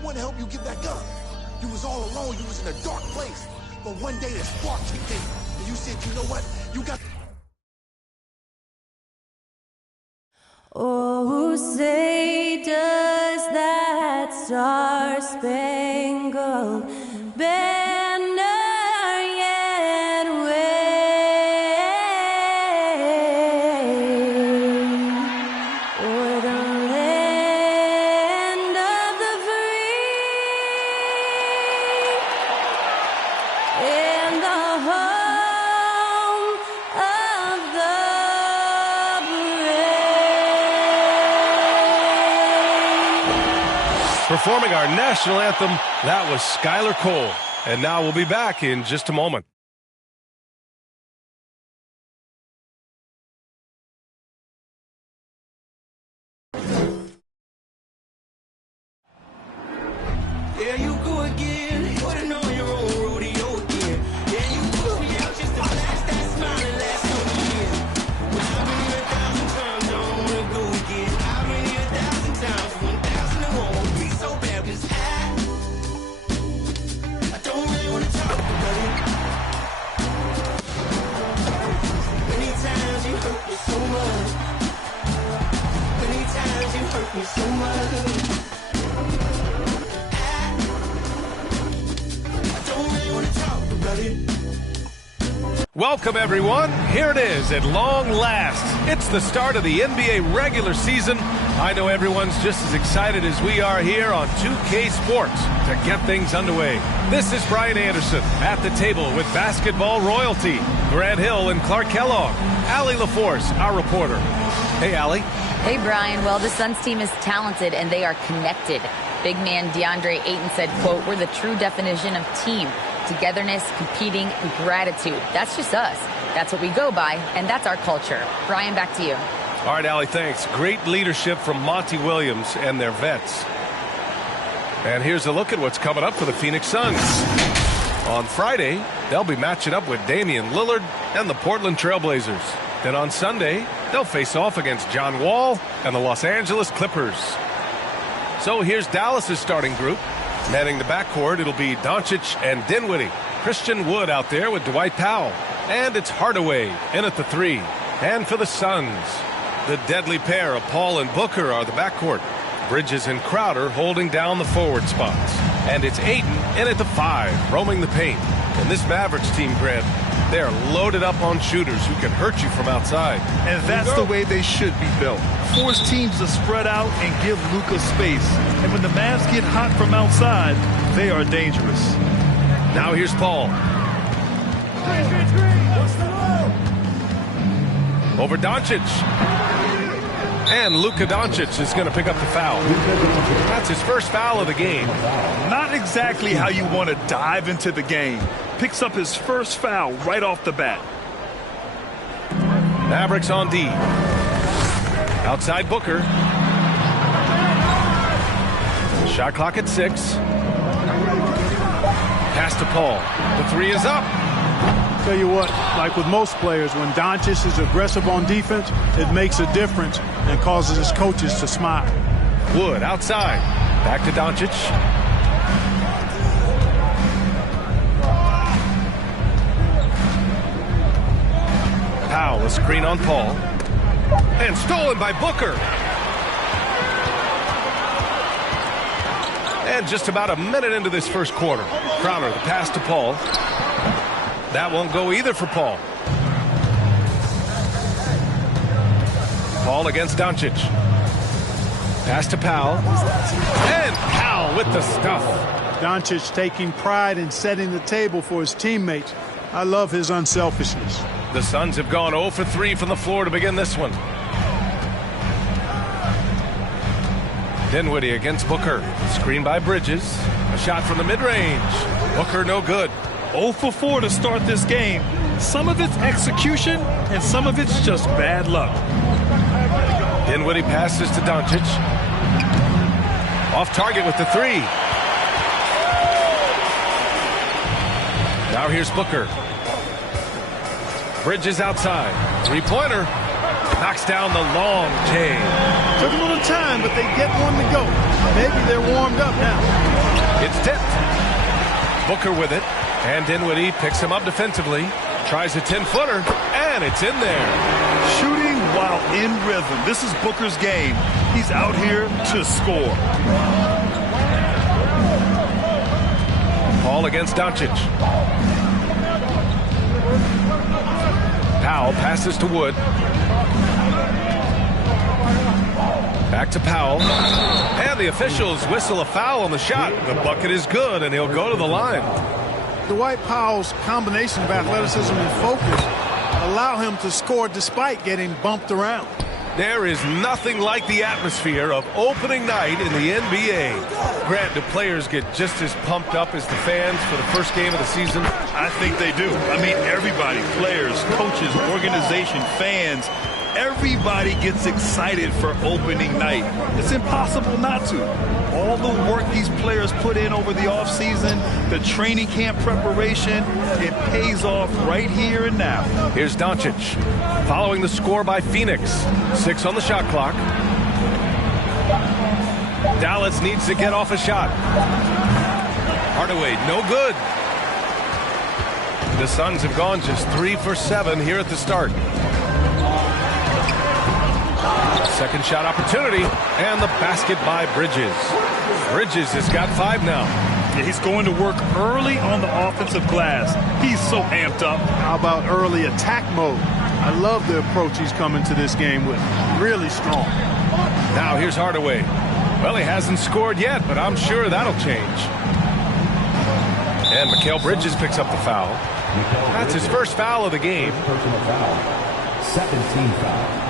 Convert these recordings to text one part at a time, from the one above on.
anyone to help you get back up. You was all alone. You was in a dark place. But one day a spark kicked in. And you said, you know what? You got... Oh, say does that star-spangled banner yet wave o'er the land of the free and the home of the Performing our national anthem, that was Skylar Cole. And now we'll be back in just a moment. There you go again, putting on your own rodeo again. Yeah, you put me out just to flash that smile and last so years. But I've been here 1,000 times, I don't wanna go again. I've been here 1,000 times, 1,000 and one won't be so bad, 'cause I don't really wanna talk about it. Many times you hurt me so much. Many times you hurt me so much. Welcome, everyone. Here it is at long last. It's the start of the NBA regular season. I know everyone's just as excited as we are here on 2K Sports to get things underway. This is Brian Anderson at the table with basketball royalty. Grant Hill and Clark Kellogg. Allie LaForce, our reporter. Hey, Allie. Hey, Brian. Well, the Suns team is talented and they are connected. Big man DeAndre Ayton said, quote, "We're the true definition of team. Togetherness, competing, and gratitude. That's just us. That's what we go by, and that's our culture." Brian, back to you. All right, Allie, thanks. Great leadership from Monty Williams and their vets. And here's a look at what's coming up for the Phoenix Suns. On Friday, they'll be matching up with Damian Lillard and the Portland Trailblazers. Then on Sunday, they'll face off against John Wall and the Los Angeles Clippers. So here's Dallas's starting group. Manning the backcourt, it'll be Doncic and Dinwiddie. Christian Wood out there with Dwight Powell. And it's Hardaway in at the 3. And for the Suns, the deadly pair of Paul and Booker are the backcourt. Bridges and Crowder holding down the forward spots. And it's Ayton in at the 5, roaming the paint. And this Mavericks team, Grant, they're loaded up on shooters who can hurt you from outside. And that's the way they should be built. Force teams to spread out and give Luka space. And when the Mavs get hot from outside, they are dangerous. Now here's Paul. Over Doncic. And Luka Doncic is going to pick up the foul. That's his first foul of the game. Not exactly how you want to dive into the game. Picks up his first foul right off the bat. Mavericks on D. Outside Booker. Shot clock at 6. Pass to Paul. The 3 is up. Tell you what, like with most players, when Doncic is aggressive on defense, it makes a difference and causes his coaches to smile. Wood outside. Back to Doncic. Powell, a screen on Paul. And stolen by Booker. And just about a minute into this first quarter. Crowder, the pass to Paul. That won't go either for Paul. Paul against Doncic. Pass to Powell. And Powell with the stuff. Doncic taking pride in setting the table for his teammates. I love his unselfishness. The Suns have gone 0 for 3 from the floor to begin this one. Dinwiddie against Booker. Screen by Bridges. A shot from the mid-range. Booker no good. 0 for 4 to start this game. Some of it's execution, and some of it's just bad luck. Dinwiddie passes to Doncic. Off target with the 3. Now here's Booker. Bridges outside. 3-pointer. Knocks down the long J. Took a little time, but they get one to go. Maybe they're warmed up now. It's tipped. Booker with it. And Dinwiddie picks him up defensively. Tries a 10-footer, and it's in there. Shooting while in rhythm. This is Booker's game. He's out here to score. Paul against Doncic. Powell passes to Wood. Back to Powell. And the officials whistle a foul on the shot. The bucket is good, and he'll go to the line. Dwight Powell's combination of athleticism and focus allow him to score despite getting bumped around. There is nothing like the atmosphere of opening night in the NBA. Grant, do players get just as pumped up as the fans for the first game of the season? I think they do. I mean, everybody, players, coaches, organization, fans, everybody gets excited for opening night. It's impossible not to. All the work these players put in over the offseason, the training camp preparation, it pays off right here and now. Here's Doncic, following the score by Phoenix. 6 on the shot clock. Dallas needs to get off a shot. Hardaway, no good. The Suns have gone just 3 for 7 here at the start. Second shot opportunity, and the basket by Bridges. Bridges has got 5 now. Yeah, he's going to work early on the offensive glass. He's so amped up. How about early attack mode? I love the approach he's coming to this game with. Really strong. Now here's Hardaway. Well, he hasn't scored yet, but I'm sure that'll change. And Mikal Bridges picks up the foul. That's his first foul of the game. Personal foul. 17 foul.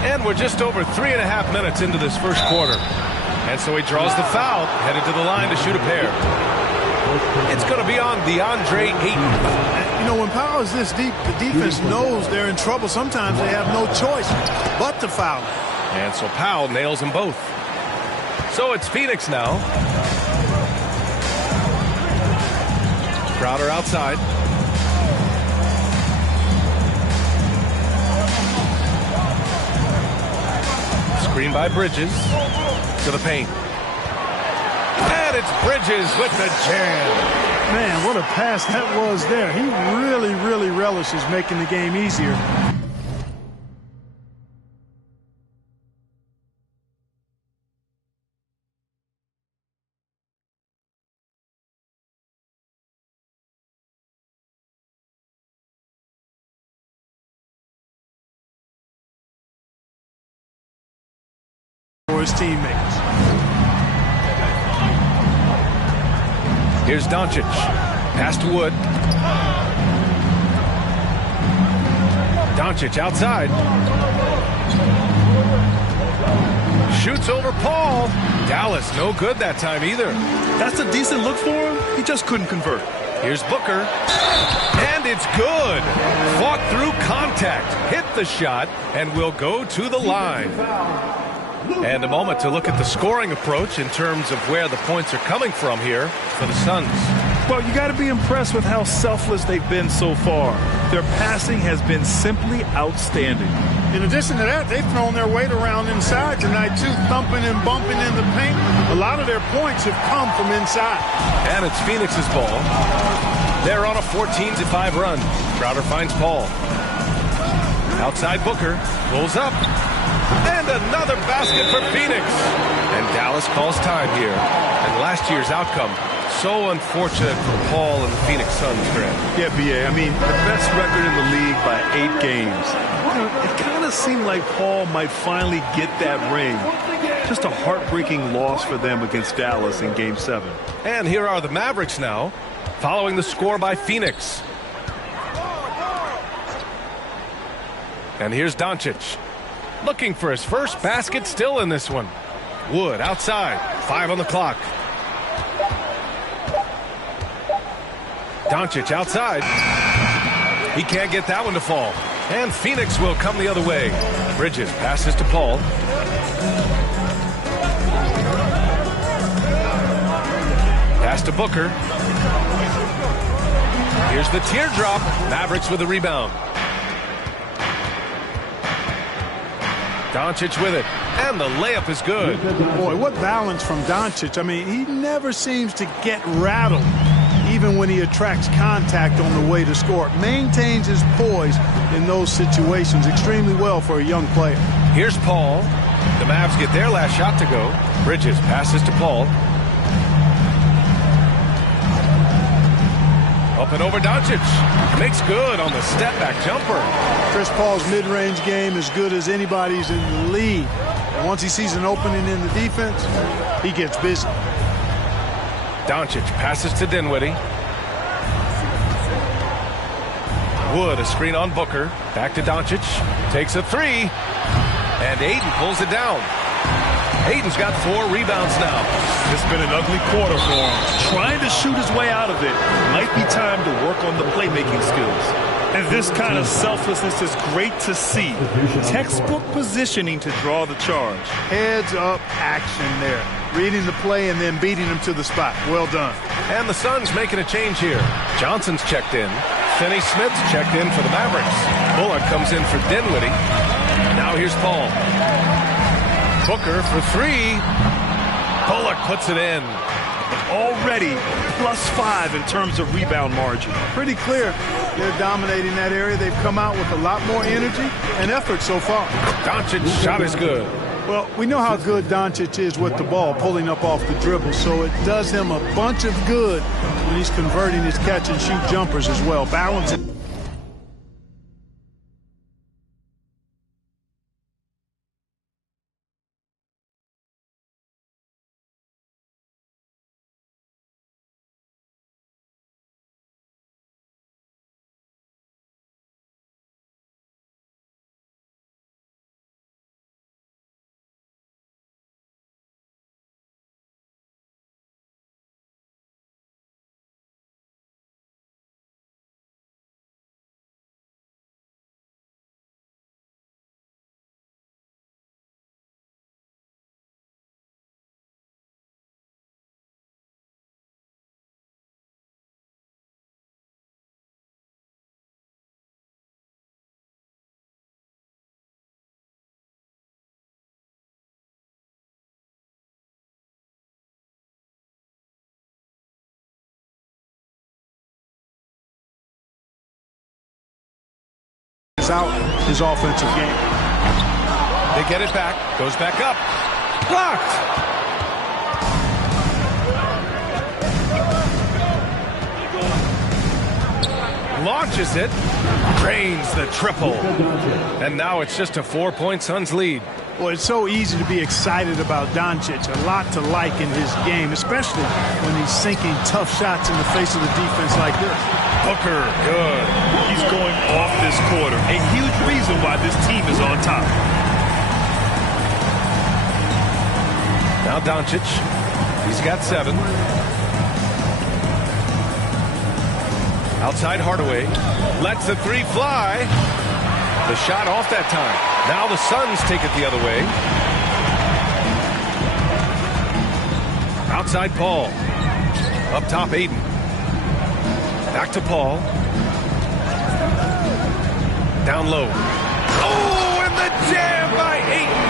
And we're just over 3.5 minutes into this first quarter. And so he draws the foul, headed to the line to shoot a pair. It's going to be on DeAndre Ayton. You know, when Powell is this deep, the defense knows they're in trouble. Sometimes they have no choice but to foul. And so Powell nails them both. So it's Phoenix now. Crowder outside. Screen by Bridges to the paint. And it's Bridges with the jam. Man, what a pass that was there. He really relishes making the game easier. For his teammates. Here's Doncic. Pass to Wood. Doncic outside. Shoots over Paul. Dallas no good that time either. That's a decent look for him. He just couldn't convert. Here's Booker. And it's good. Fought through contact. Hit the shot and will go to the line. And a moment to look at the scoring approach in terms of where the points are coming from here for the Suns. Well, you got to be impressed with how selfless they've been so far. Their passing has been simply outstanding. In addition to that, they've thrown their weight around inside tonight, too, thumping and bumping in the paint. A lot of their points have come from inside. And it's Phoenix's ball. They're on a 14-5 run. Crowder finds Paul. Outside Booker. Pulls up. And another basket for Phoenix. And Dallas calls time here. And last year's outcome, so unfortunate for Paul and the Phoenix Suns, Grant. Yeah, B.A., I mean, the best record in the league by 8 games. It kind of seemed like Paul might finally get that ring. Just a heartbreaking loss for them against Dallas in Game 7. And here are the Mavericks now, following the score by Phoenix. And here's Doncic. Looking for his first basket still in this one. Wood outside. 5 on the clock. Doncic outside. He can't get that one to fall. And Phoenix will come the other way. Bridges passes to Paul. Pass to Booker. Here's the teardrop. Mavericks with a rebound. Doncic with it, and the layup is good. Boy, what balance from Doncic. I mean, he never seems to get rattled, even when he attracts contact on the way to score. Maintains his poise in those situations extremely well for a young player. Here's Paul. The Mavs get their last shot to go. Bridges passes to Paul. Up and over Doncic. Makes good on the step-back jumper. Chris Paul's mid-range game is good as anybody's in the league. And once he sees an opening in the defense, he gets busy. Doncic passes to Dinwiddie. Wood, a screen on Booker. Back to Doncic. Takes a three. And Ayton pulls it down. Ayton's got 4 rebounds now. It's been an ugly quarter for him. Trying to shoot his way out of it. Might be time to work on the playmaking skills. And this kind of selflessness is great to see. Textbook positioning to draw the charge. Heads up action there. Reading the play and then beating him to the spot. Well done. And the Suns making a change here. Johnson's checked in. Finney Smith's checked in for the Mavericks. Bullock comes in for Dinwiddie. Now here's Paul. Booker for 3. Bullock puts it in. Already +5 in terms of rebound margin. Pretty clear they're dominating that area. They've come out with a lot more energy and effort so far. Doncic's shot is good. Well, we know how good Doncic is with the ball, pulling up off the dribble, so it does him a bunch of good when he's converting his catch-and-shoot jumpers as well. Balancing. Out his offensive game. They get it back. Goes back up. Blocked. Launches it. Drains the triple. And now it's just a 4-point Suns lead. Well, it's so easy to be excited about Doncic. A lot to like in his game, especially when he's sinking tough shots in the face of the defense like this. Booker, good. He's going off this quarter. A huge reason why this team is on top. Now Doncic. He's got 7. Outside Hardaway. Lets the 3 fly. The shot off that time. Now the Suns take it the other way. Outside Paul. Up top Ayton. Back to Paul. Down low. Oh, and the jam by Ayton.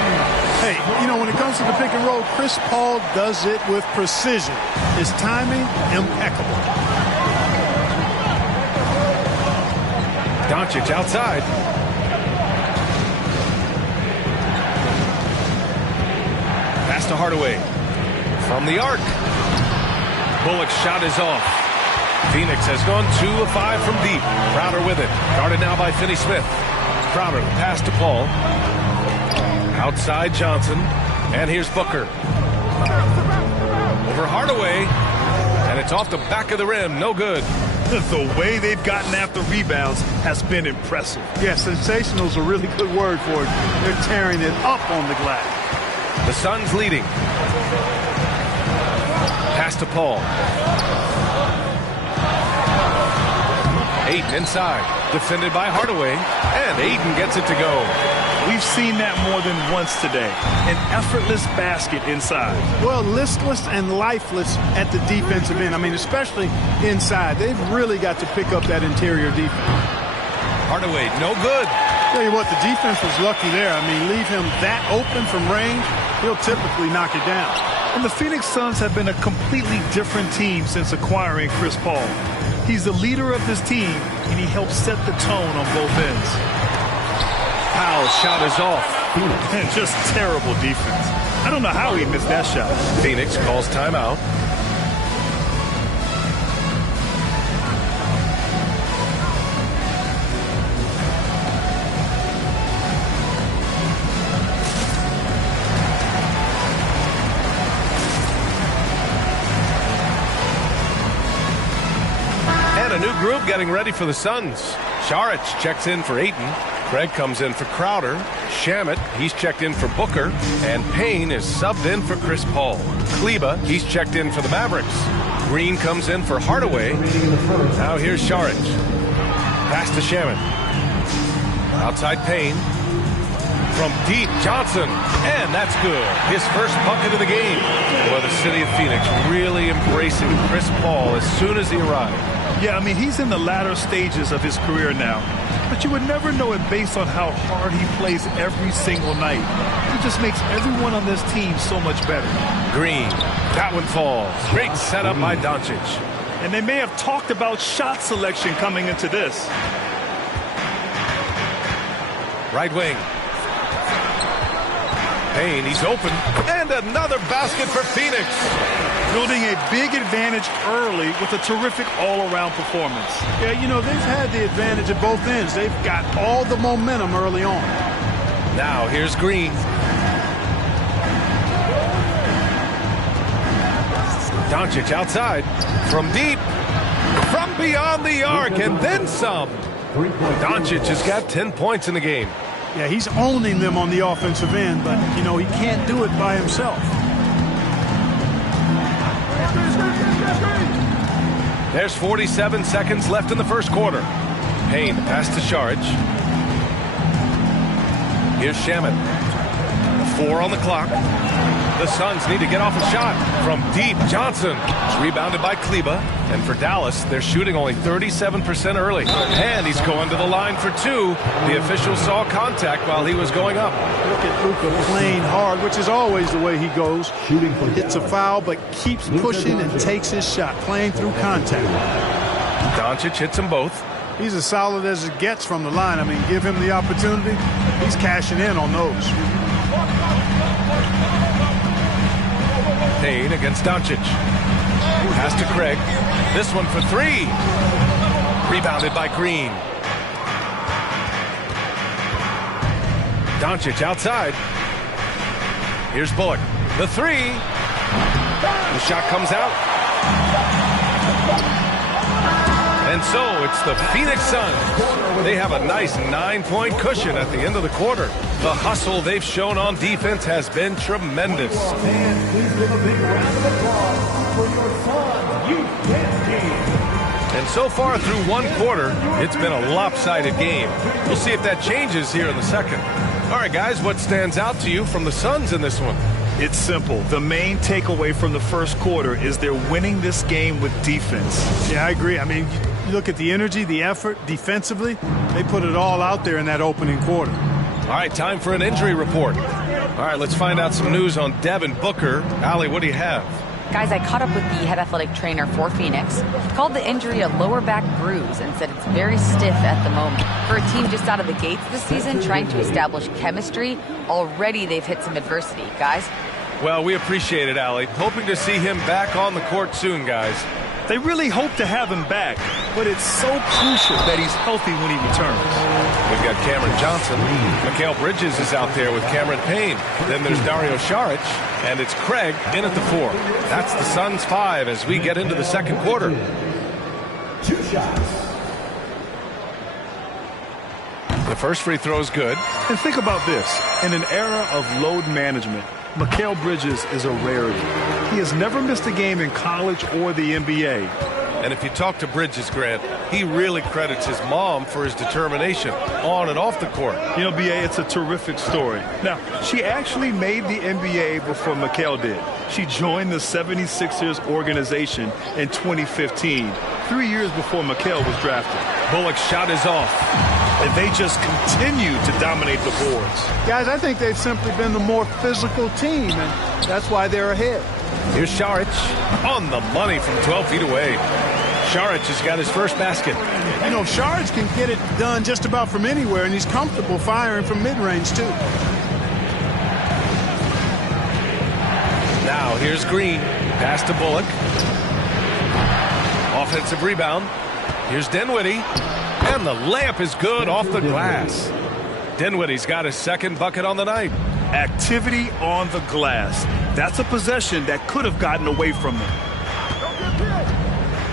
Hey, you know, when it comes to the pick and roll, Chris Paul does it with precision. His timing, impeccable. Doncic outside. Pass to Hardaway. From the arc. Bullock's shot is off. Phoenix has gone 2 of 5 from deep. Crowder with it. Guarded now by Finney Smith. Crowder, pass to Paul. Outside Johnson. And here's Booker. Over Hardaway. And it's off the back of the rim. No good. The way they've gotten after rebounds has been impressive. Yeah, sensational is a really good word for it. They're tearing it up on the glass. The Suns leading. Pass to Paul. Ayton inside. Defended by Hardaway. And Ayton gets it to go. We've seen that more than once today. An effortless basket inside. Well, listless and lifeless at the defensive end. I mean, especially inside. They've really got to pick up that interior defense. Hardaway, no good. Tell you what, the defense was lucky there. I mean, leave him that open from range, he'll typically knock it down. And the Phoenix Suns have been a completely different team since acquiring Chris Paul. He's the leader of this team, and he helps set the tone on both ends. Powell's shot is off. And just terrible defense. I don't know how he missed that shot. Phoenix calls timeout. And a new group getting ready for the Suns. Saric checks in for Ayton. Craig comes in for Crowder. Shamet, he's checked in for Booker. And Payne is subbed in for Chris Paul. Kleba, he's checked in for the Mavericks. Green comes in for Hardaway. Now here's Saric. Pass to Shamet. Outside Payne. From deep, Johnson. And that's good. His first bucket of the game. Well, the city of Phoenix really embracing Chris Paul as soon as he arrived. Yeah, I mean, he's in the latter stages of his career now. But you would never know it based on how hard he plays every single night. He just makes everyone on this team so much better. Green. That one falls. Great setup by Doncic. And they may have talked about shot selection coming into this. Right wing. Payne, he's open. And another basket for Phoenix. Building a big advantage early with a terrific all-around performance. Yeah, you know, they've had the advantage at both ends. They've got all the momentum early on. Now here's Green. Doncic outside. From deep. From beyond the arc and then some. Doncic has got 10 points in the game. Yeah, he's owning them on the offensive end, but, you know, he can't do it by himself. There's 47 seconds left in the first quarter. Payne pass to Saric. Here's Shamet. 4 on the clock. The Suns need to get off a shot. From deep, Johnson. It's rebounded by Kleba. And for Dallas, they're shooting only 37% early. And he's going to the line for 2. The official saw contact while he was going up. Look at Luka playing hard, which is always the way he goes. Hits a foul, but keeps pushing and takes his shot, playing through contact. Doncic hits them both. He's as solid as it gets from the line. I mean, give him the opportunity. He's cashing in on those. Payne against Doncic. Pass to Craig. This one for 3. Rebounded by Green. Doncic outside. Here's Bullock. The 3. The shot comes out. And so it's the Phoenix Suns. They have a nice 9-point cushion at the end of the quarter. The hustle they've shown on defense has been tremendous. And please give a big round of applause for your Suns Youth Dance Team. And so far through one quarter, it's been a lopsided game. We'll see if that changes here in the second. All right, guys, what stands out to you from the Suns in this one? It's simple. The main takeaway from the first quarter is they're winning this game with defense. Yeah, I agree. I mean, you look at the energy, the effort, defensively, they put it all out there in that opening quarter. All right, time for an injury report. All right, let's find out some news on Devin Booker. Allie, what do you have? Guys, I caught up with the head athletic trainer for Phoenix. He called the injury a lower back bruise and said it's very stiff at the moment. For a team just out of the gates this season, trying to establish chemistry, already they've hit some adversity. Guys? Well, we appreciate it, Allie. Hoping to see him back on the court soon, guys. They really hope to have him back, but it's so crucial that he's healthy when he returns. We've got Cameron Johnson. Mikal Bridges is out there with Cameron Payne. Then there's Dario Saric, and it's Craig in at the 4. That's the Suns 5 as we get into the second quarter. 2 shots. The first free throw is good. And think about this. In an era of load management, Mikal Bridges is a rarity. He has never missed a game in college or the NBA. And if you talk to Bridges, Grant, he really credits his mom for his determination on and off the court. You know, B.A., it's a terrific story. Now, she actually made the NBA before Mikal did. She joined the 76ers organization in 2015. 3 years before Mikal was drafted. Bullock's shot is off. And they just continue to dominate the boards. Guys, I think they've simply been the more physical team, and that's why they're ahead. Here's Šarić on the money from 12 feet away. Šarić has got his first basket. You know, Šarić can get it done just about from anywhere, and he's comfortable firing from mid-range, too. Now, here's Green. Pass to Bullock. Offensive rebound. Here's Dinwiddie. And the layup is good off the glass. Dinwiddie's got his second bucket on the night. Activity on the glass. That's a possession that could have gotten away from them.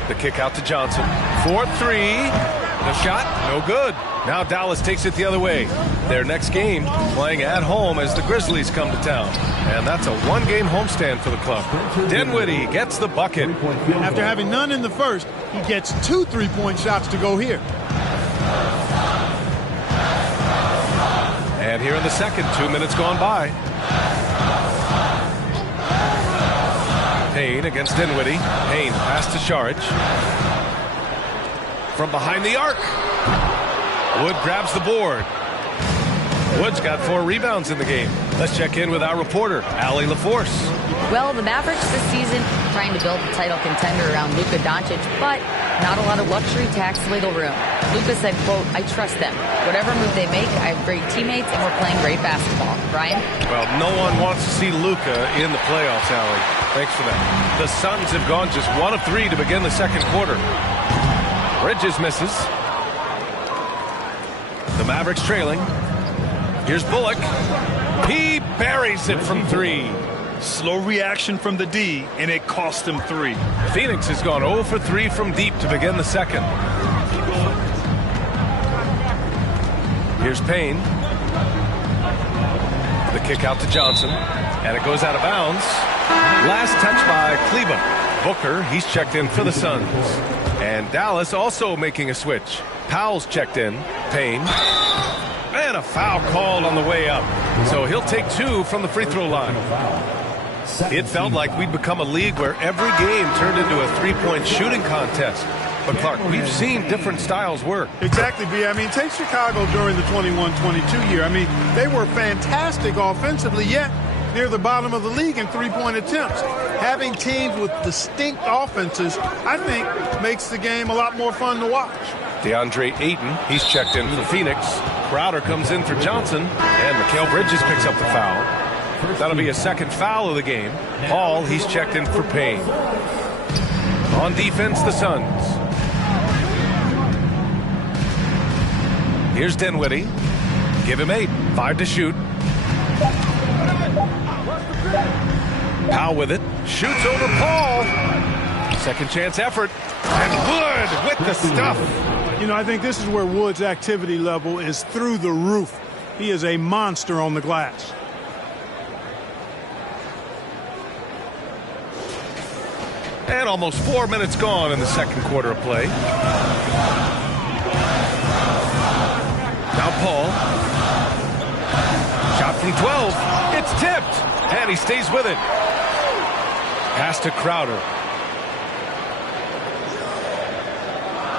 The kick out to Johnson. 4-3. The shot, no good. Now Dallas takes it the other way. Their next game playing at home as the Grizzlies come to town. And that's a one-game homestand for the club. Dinwiddie gets the bucket. After having none in the first, he gets 2 3-point shots to go here. And here in the second, 2 minutes gone by. Payne against Dinwiddie. Payne pass to Šarić. From behind the arc. Wood grabs the board. Wood's got 4 rebounds in the game. Let's check in with our reporter, Allie LaForce. Well, the Mavericks this season trying to build a title contender around Luka Doncic, but not a lot of luxury tax wiggle room. Luka said, quote, I trust them. Whatever move they make, I have great teammates and we're playing great basketball. Brian? Well, no one wants to see Luka in the playoffs, Allie. Thanks for that. The Suns have gone just 1 of 3 to begin the second quarter. Bridges misses. The Mavericks trailing. Here's Bullock. He buries it from 3. Slow reaction from the D, and it cost him 3. Phoenix has gone 0 for 3 from deep to begin the second. Here's Payne. The kick out to Johnson. And it goes out of bounds. Last touch by Kleba. Booker, he's checked in for the Suns. And Dallas also making a switch. Powell's checked in. Payne. And a foul called on the way up. So he'll take 2 from the free throw line. It felt like we'd become a league where every game turned into a 3-point shooting contest. But, Clark, we've seen different styles work. Exactly, B. I mean, take Chicago during the 21-22 year. I mean, they were fantastic offensively, yet near the bottom of the league in 3-point attempts. Having teams with distinct offenses, I think, makes the game a lot more fun to watch. DeAndre Ayton, he's checked in for Phoenix. Crowder comes in for Johnson. And Mikal Bridges picks up the foul. That'll be a second foul of the game. Paul, he's checked in for Payne. On defense, the Suns. Here's Dinwiddie. Give him 8. 5 to shoot. Powell with it. Shoots over Paul. Second chance effort. And Wood with the stuff. You know, I think this is where Wood's activity level is through the roof. He is a monster on the glass. And almost 4 minutes gone in the second quarter of play. Now Paul. Shot from 12. It's tipped. And he stays with it. Pass to Crowder.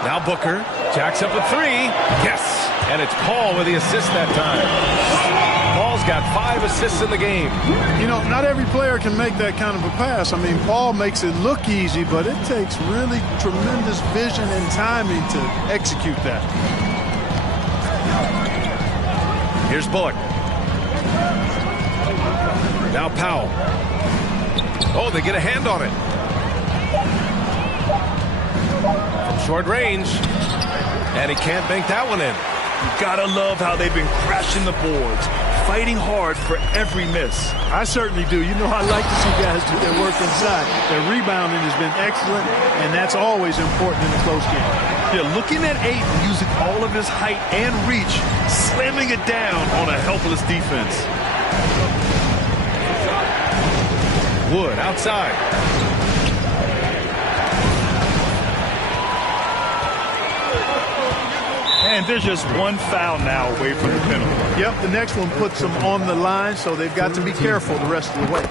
Now Booker. Jacks up a 3. Yes. And it's Paul with the assist that time. Paul's got 5 assists in the game. You know, not every player can make that kind of a pass. I mean, Paul makes it look easy, but it takes really tremendous vision and timing to execute that. Here's Bullock. Now Powell. Oh, they get a hand on it. From short range. And he can't bank that one in. You gotta love how they've been crashing the boards, fighting hard for every miss. I certainly do. You know, I like to see guys do their work inside. Their rebounding has been excellent, and that's always important in a close game. Yeah, looking at Ayton using all of his height and reach, slamming it down on a helpless defense. Wood outside. And there's just one foul now away from the penalty. Yep, the next one puts them on the line, so they've got to be careful the rest of the way.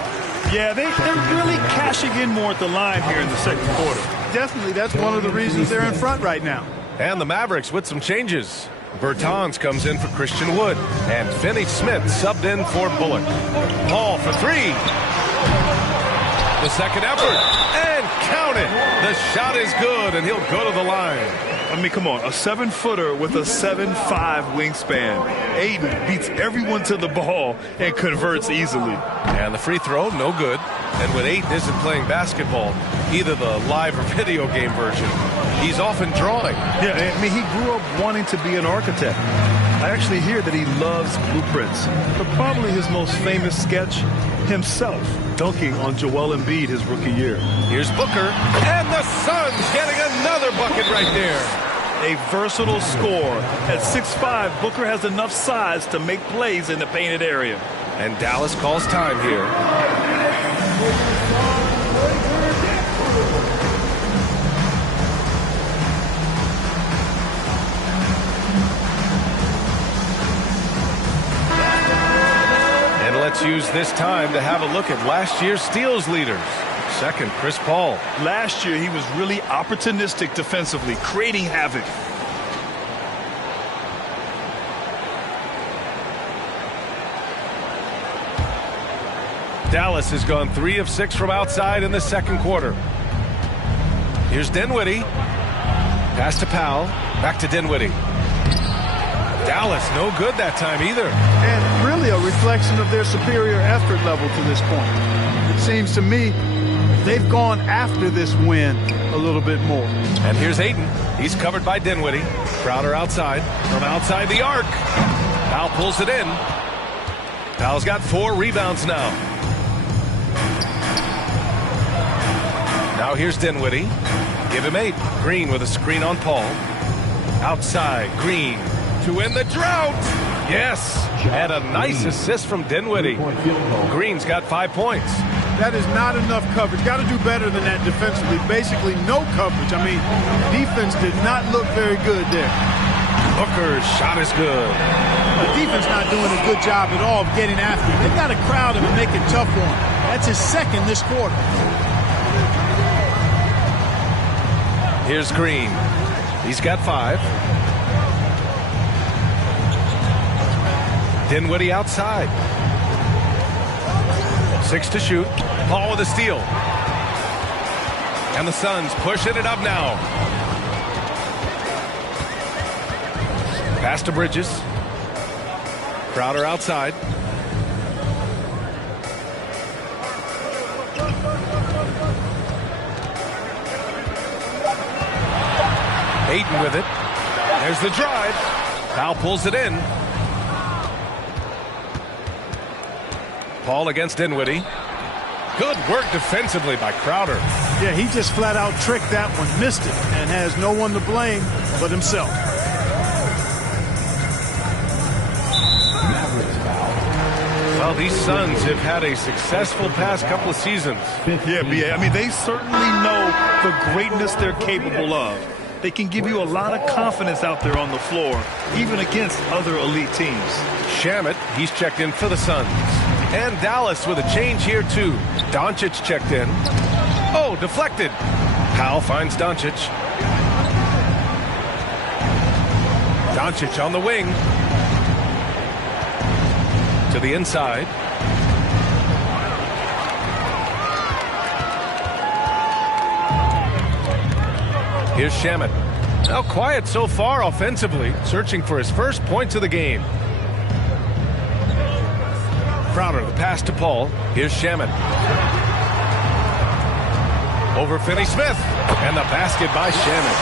Yeah, they're really cashing in more at the line here in the second quarter. Definitely, that's one of the reasons they're in front right now. And the Mavericks with some changes. Bertans comes in for Christian Wood, and Finney Smith subbed in for Bullock. Paul for three. The second effort, and count it. The shot is good, and he'll go to the line. I mean, come on, a 7-footer with a 7'5" wingspan. Aiden beats everyone to the ball and converts easily. And the free throw, no good. And when Aiden isn't playing basketball, either the live or video game version, he's often drawing. Yeah, I mean, he grew up wanting to be an architect. I actually hear that he loves blueprints, but probably his most famous sketch, himself dunking on Joel Embiid his rookie year. Here's Booker, and the Suns getting another bucket right there. A versatile scorer. At 6'5", Booker has enough size to make plays in the painted area. And Dallas calls time here. Let's use this time to have a look at last year's steals leaders. Second, Chris Paul. Last year, he was really opportunistic defensively, creating havoc. Dallas has gone 3 of 6 from outside in the second quarter. Here's Dinwiddie. Pass to Powell. Back to Dinwiddie. Dallas, no good that time either. And really a reflection of their superior effort level to this point. It seems to me they've gone after this win a little bit more. And here's Ayton. He's covered by Dinwiddie. Crowder outside. From outside the arc. Powell pulls it in. Powell's got 4 rebounds now. Now here's Dinwiddie. Give him 8. Green with a screen on Paul. Outside, Green. To win the drought. Yes. And a nice assist from Dinwiddie. Green's got 5 points. That is not enough coverage. Got to do better than that defensively. Basically no coverage. I mean, defense did not look very good there. Booker's shot is good. The defense not doing a good job at all of getting after him. They've got to crowd him and make it tough for him. That's his second this quarter. Here's Green. He's got 5. Dinwiddie outside. 6 to shoot. Paul with a steal. And the Suns pushing it up now. Pass to Bridges. Crowder outside. Ayton with it. There's the drive. Powell pulls it in. Paul against Dinwiddie. Good work defensively by Crowder. Yeah, he just flat out tricked that one, missed it, and has no one to blame but himself. Well, these Suns have had a successful past couple of seasons. Yeah, I mean, they certainly know the greatness they're capable of. They can give you a lot of confidence out there on the floor, even against other elite teams. Shamet, he's checked in for the Suns. And Dallas with a change here, too. Doncic checked in. Oh, deflected. Powell finds Doncic. Doncic on the wing. To the inside. Here's Shamet. Now quiet so far offensively, searching for his first points of the game. Crowder, the pass to Paul. Here's Shamet. Over Finney Smith. And the basket by Shamet.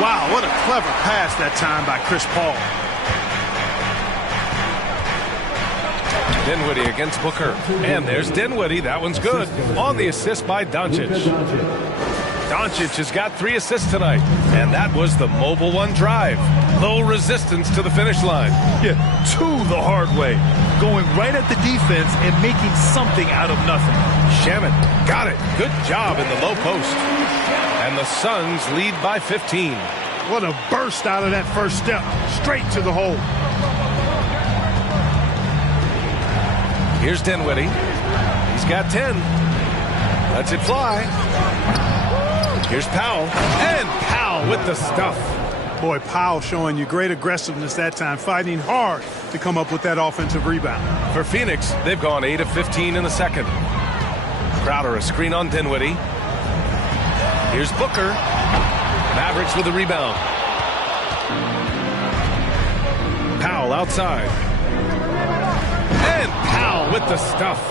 Wow, what a clever pass that time by Chris Paul. Dinwiddie against Booker. And there's Dinwiddie. That one's good. On the assist by Doncic. Doncic has got 3 assists tonight. And that was the mobile one drive. Low resistance to the finish line. Yeah, 2 the hard way. Going right at the defense and making something out of nothing. Shamet got it. Good job in the low post. And the Suns lead by 15. What a burst out of that first step. Straight to the hole. Here's Dinwiddie. He's got 10. Lets it fly. Here's Powell. And Powell with the stuff. Boy, Powell showing you great aggressiveness that time, fighting hard to come up with that offensive rebound. For Phoenix, they've gone 8 of 15 in the second. Crowder, a screen on Dinwiddie. Here's Booker. Mavericks with the rebound. Powell outside. And Powell with the stuff.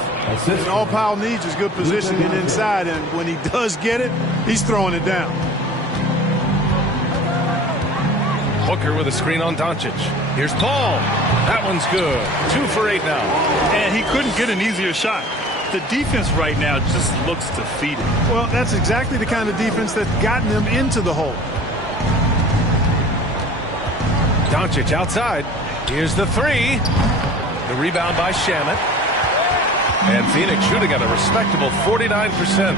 And all Powell needs is good positioning inside, and when he does get it, he's throwing it down. Booker with a screen on Doncic. Here's Paul. That one's good. 2 for 8 now. And he couldn't get an easier shot. The defense right now just looks defeated. Well, that's exactly the kind of defense that's gotten them into the hole. Doncic outside. Here's the 3. The rebound by Shamet. And Phoenix shooting at a respectable 49%.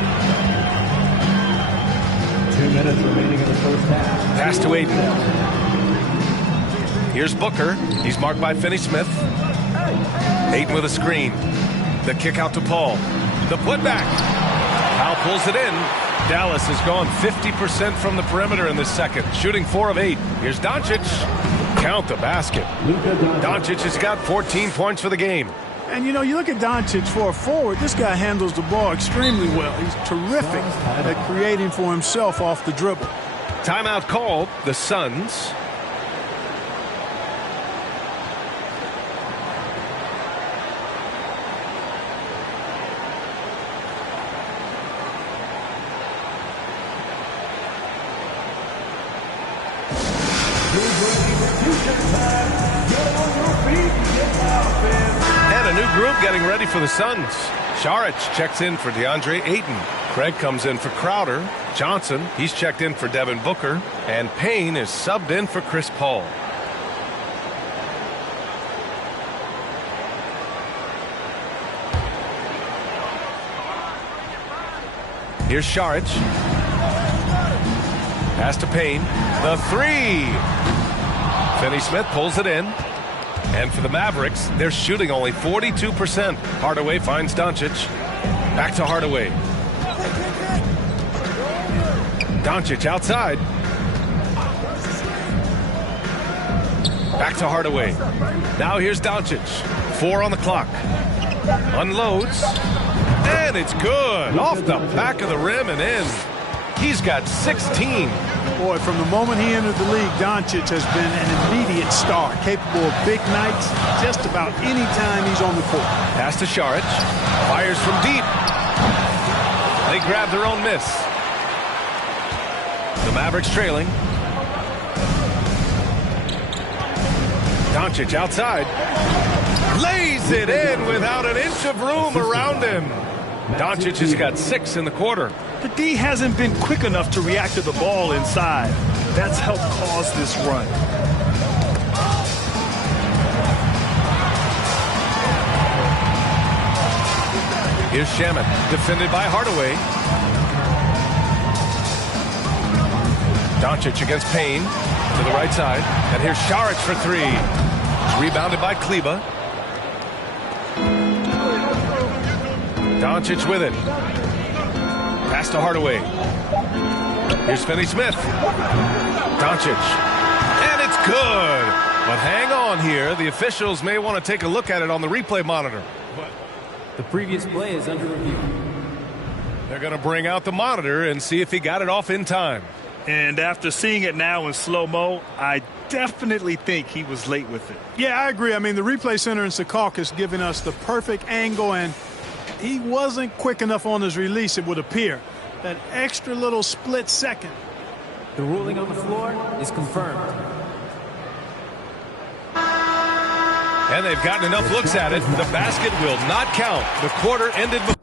2 minutes remaining in the first half. Pass to Ayton. Here's Booker. He's marked by Finney-Smith. Ayton with a screen. The kick out to Paul. The putback. Powell pulls it in. Dallas has gone 50% from the perimeter in this second, shooting 4 of 8. Here's Doncic. Count the basket. Doncic has got 14 points for the game. And, you know, you look at Doncic for a forward, this guy handles the ball extremely well. He's terrific at creating for himself off the dribble. Timeout called. The Suns. And a new group getting ready for the Suns. Saric checks in for DeAndre Ayton. Craig comes in for Crowder. Johnson, he's checked in for Devin Booker. And Payne is subbed in for Chris Paul. Here's Saric. Pass to Payne. The 3. Finney-Smith pulls it in. And for the Mavericks, they're shooting only 42%. Hardaway finds Doncic. Back to Hardaway. Doncic outside. Back to Hardaway. Now here's Doncic. 4 on the clock. Unloads. And it's good. Off the back of the rim and in. He's got 16. Boy, from the moment he entered the league, Doncic has been an immediate star, capable of big nights just about any time he's on the court. Pass to Saric. Fires from deep. They grab their own miss. The Mavericks trailing. Doncic outside. Lays it in without an inch of room around him. Doncic has got 6 in the quarter. The D hasn't been quick enough to react to the ball inside. That's helped cause this run. Here's Shamet, defended by Hardaway. Doncic against Payne to the right side. And here's Saric for 3. It's rebounded by Kleba. Doncic with it. Pass to Hardaway. Here's Finney-Smith. Doncic. And it's good. But hang on here. The officials may want to take a look at it on the replay monitor. The previous play is under review. They're going to bring out the monitor and see if he got it off in time. And after seeing it now in slow-mo, I definitely think he was late with it. Yeah, I agree. I mean, the replay center in Secaucus giving us the perfect angle, and he wasn't quick enough on his release, it would appear. That extra little split second. The ruling on the floor is confirmed. And they've gotten enough looks at it. The basket will not count. The quarter ended before.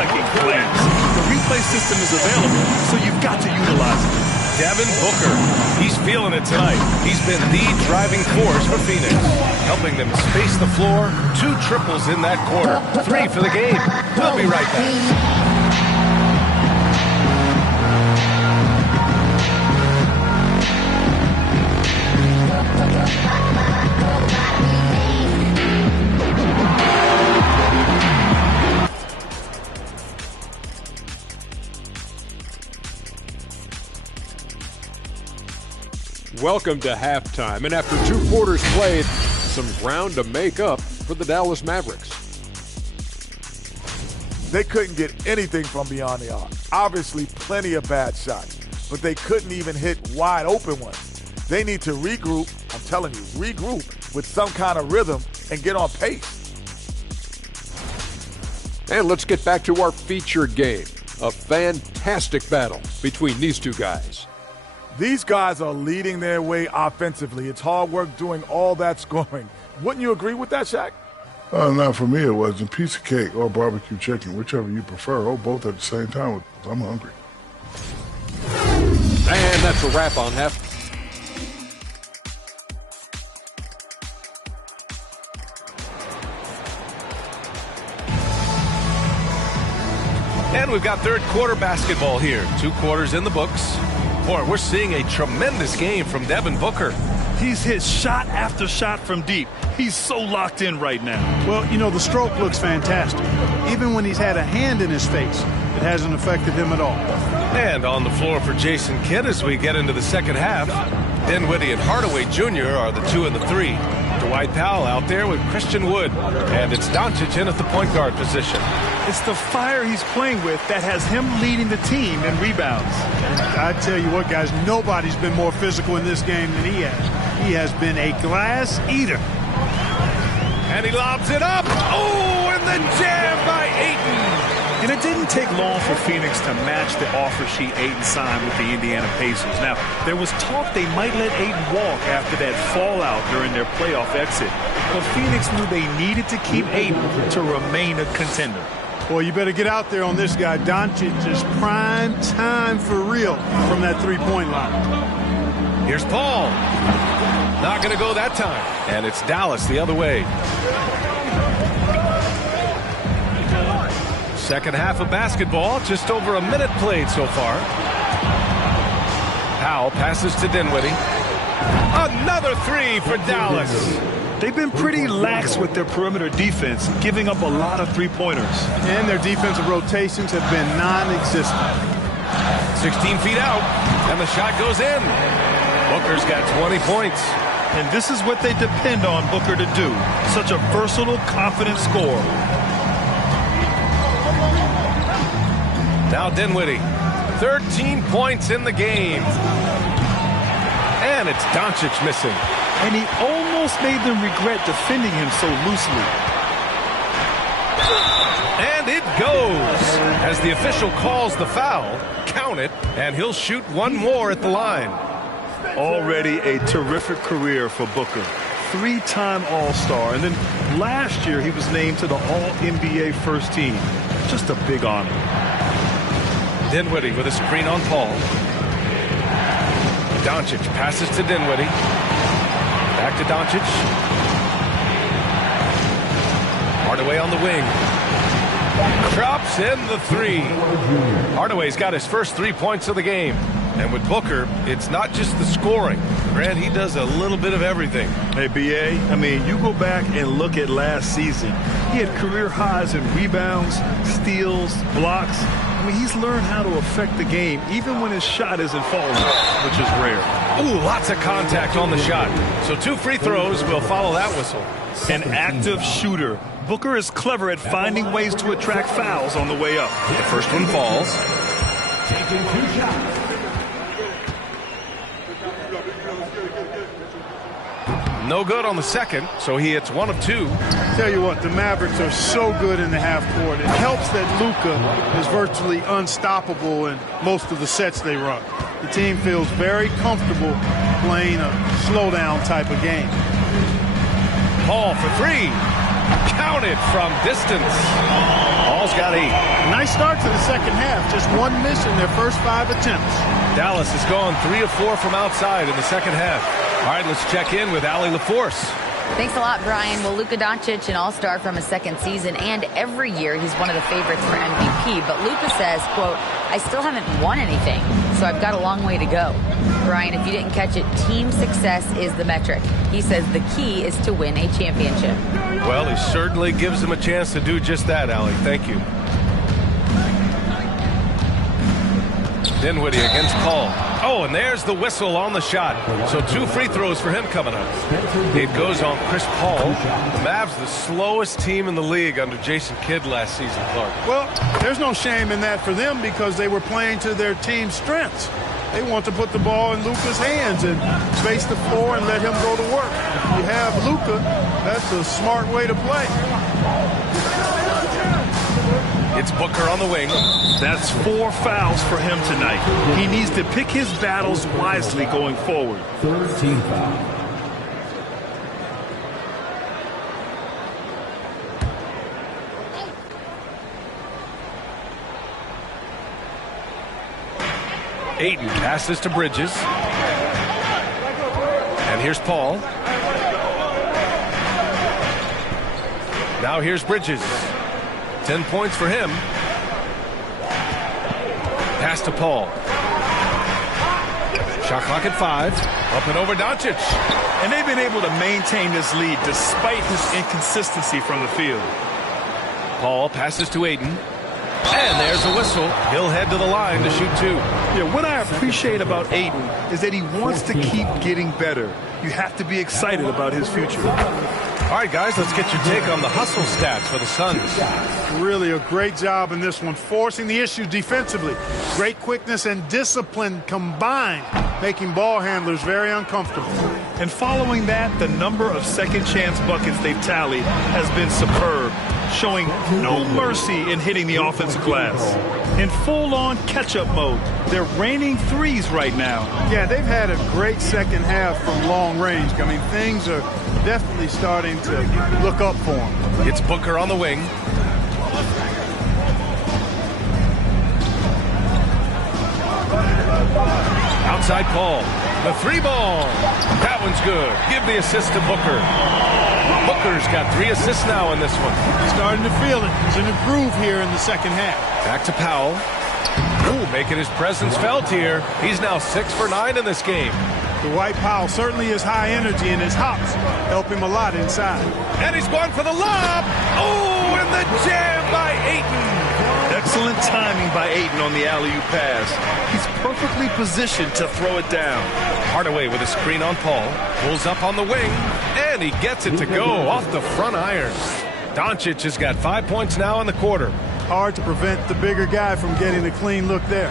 second glance. The replay system is available, so you've got to utilize it. Devin Booker, he's feeling it tonight. He's been the driving force for Phoenix, helping them space the floor. 2 triples in that quarter, 3 for the game. We'll be right back. Welcome to halftime, and after 2 quarters played, some ground to make up for the Dallas Mavericks. They couldn't get anything from beyond the arc. Obviously, plenty of bad shots, but they couldn't even hit wide open ones. They need to regroup, I'm telling you, regroup with some kind of rhythm and get on pace. And let's get back to our featured game. A fantastic battle between these 2 guys. These guys are leading their way offensively. It's hard work doing all that scoring. Wouldn't you agree with that, Shaq? Not for me, it wasn't. Piece of cake or barbecue chicken, whichever you prefer, or both at the same time. I'm hungry. And that's a wrap on half. And we've got third quarter basketball here. 2 quarters in the books. Boy, we're seeing a tremendous game from Devin Booker. He's hit shot after shot from deep. He's so locked in right now. Well, you know, the stroke looks fantastic. Even when he's had a hand in his face, it hasn't affected him at all. And on the floor for Jason Kidd as we get into the second half. Dinwiddie and Hardaway Jr. are the 2 and the 3. Dwight Powell out there with Christian Wood. And it's Doncic in at the point guard position. It's the fire he's playing with that has him leading the team in rebounds. I tell you what, guys, nobody's been more physical in this game than he has. He has been a glass eater. And he lobs it up. Oh, and the jam by Ayton. And it didn't take long for Phoenix to match the offer sheet Ayton signed with the Indiana Pacers. Now, there was talk they might let Ayton walk after that fallout during their playoff exit. But Phoenix knew they needed to keep Ayton to remain a contender. Boy, you better get out there on this guy. Doncic is prime time for real from that 3-point line. Here's Paul. Not going to go that time. And it's Dallas the other way. Second half of basketball, just over a minute played so far. Powell passes to Dinwiddie. Another 3 for Dallas. They've been pretty lax with their perimeter defense, giving up a lot of 3-pointers. And their defensive rotations have been non-existent. 16 feet out, and the shot goes in. Booker's got 20 points. And this is what they depend on Booker to do. Such a versatile, confident scorer. Now Dinwiddie, 13 points in the game. And it's Doncic missing. And he almost made them regret defending him so loosely. And it goes. As the official calls the foul, count it, and he'll shoot one more at the line. Already a terrific career for Booker. 3-time All-Star. And then last year he was named to the All-NBA first team. Just a big honor. Dinwiddie with a screen on Paul. Doncic passes to Dinwiddie. Back to Doncic. Hardaway on the wing. Drops in the 3. Hardaway's got his first 3 points of the game. And with Booker, it's not just the scoring. Grant, he does a little bit of everything. Hey, B.A., I mean, you go back and look at last season. He had career highs in rebounds, steals, blocks. I mean, he's learned how to affect the game, even when his shot isn't falling, which is rare. Ooh, lots of contact on the shot. So 2 free throws will follow that whistle. An active shooter. Booker is clever at finding ways to attract fouls on the way up. The first one falls. Taking 2 shots. No good on the second, so he hits 1 of 2. Tell you what, the Mavericks are so good in the half court. It helps that Luka is virtually unstoppable in most of the sets they run. The team feels very comfortable playing a slowdown type of game. Paul for 3. Counted from distance. Ball's got 8. Nice start to the second half. Just one miss in their first 5 attempts. Dallas has gone 3 of 4 from outside in the second half. All right, let's check in with Allie LaForce. Thanks a lot, Brian. Well, Luka Doncic, an all-star from his second season, and every year he's one of the favorites for MVP. But Luka says, quote, I still haven't won anything, so I've got a long way to go. Brian, if you didn't catch it, team success is the metric. He says the key is to win a championship. Well, he certainly gives them a chance to do just that, Allie. Thank you. Dinwiddie against Paul. Oh, and there's the whistle on the shot. So 2 free throws for him coming up. It goes on Chris Paul. The Mavs, the slowest team in the league under Jason Kidd last season, Clark. Well, there's no shame in that for them because they were playing to their team's strengths. They want to put the ball in Luka's hands and space the floor and let him go to work. If you have Luka, that's a smart way to play. It's Booker on the wing. That's 4 fouls for him tonight. He needs to pick his battles wisely going forward. 13 foul. Ayton passes to Bridges. And here's Paul. Now here's Bridges. 10 points for him. Pass to Paul. Shot clock at 5. Up and over Doncic. And they've been able to maintain this lead despite his inconsistency from the field. Paul passes to Ayton. And there's a whistle. He'll head to the line to shoot 2. Yeah, what I appreciate about Ayton is that he wants to keep getting better. You have to be excited about his future. All right, guys, let's get your take on the hustle stats for the Suns. Really a great job in this one, forcing the issue defensively. Great quickness and discipline combined, making ball handlers very uncomfortable. And following that, the number of second chance buckets they've tallied has been superb, showing no mercy in hitting the offensive glass. In full-on catch-up mode, they're raining threes right now. Yeah, they've had a great second half from long range. I mean, things are definitely starting to look up for them. It's Booker on the wing. Outside Paul. The 3 ball. That one's good. Give the assist to Booker. Booker's got 3 assists now in this one. Starting to feel it. He's in a groove here in the second half. Back to Powell. Ooh, making his presence felt here. He's now 6 for 9 in this game. Dwight Powell certainly is high energy, and his hops help him a lot inside. And he's going for the lob. Oh, and the jam by Ayton. Excellent timing by Ayton on the alley-oop pass. He's perfectly positioned to throw it down. Hardaway with a screen on Paul. Pulls up on the wing, and he gets it to go off the front iron. Doncic has got 5 points now in the quarter. Hard to prevent the bigger guy from getting a clean look there.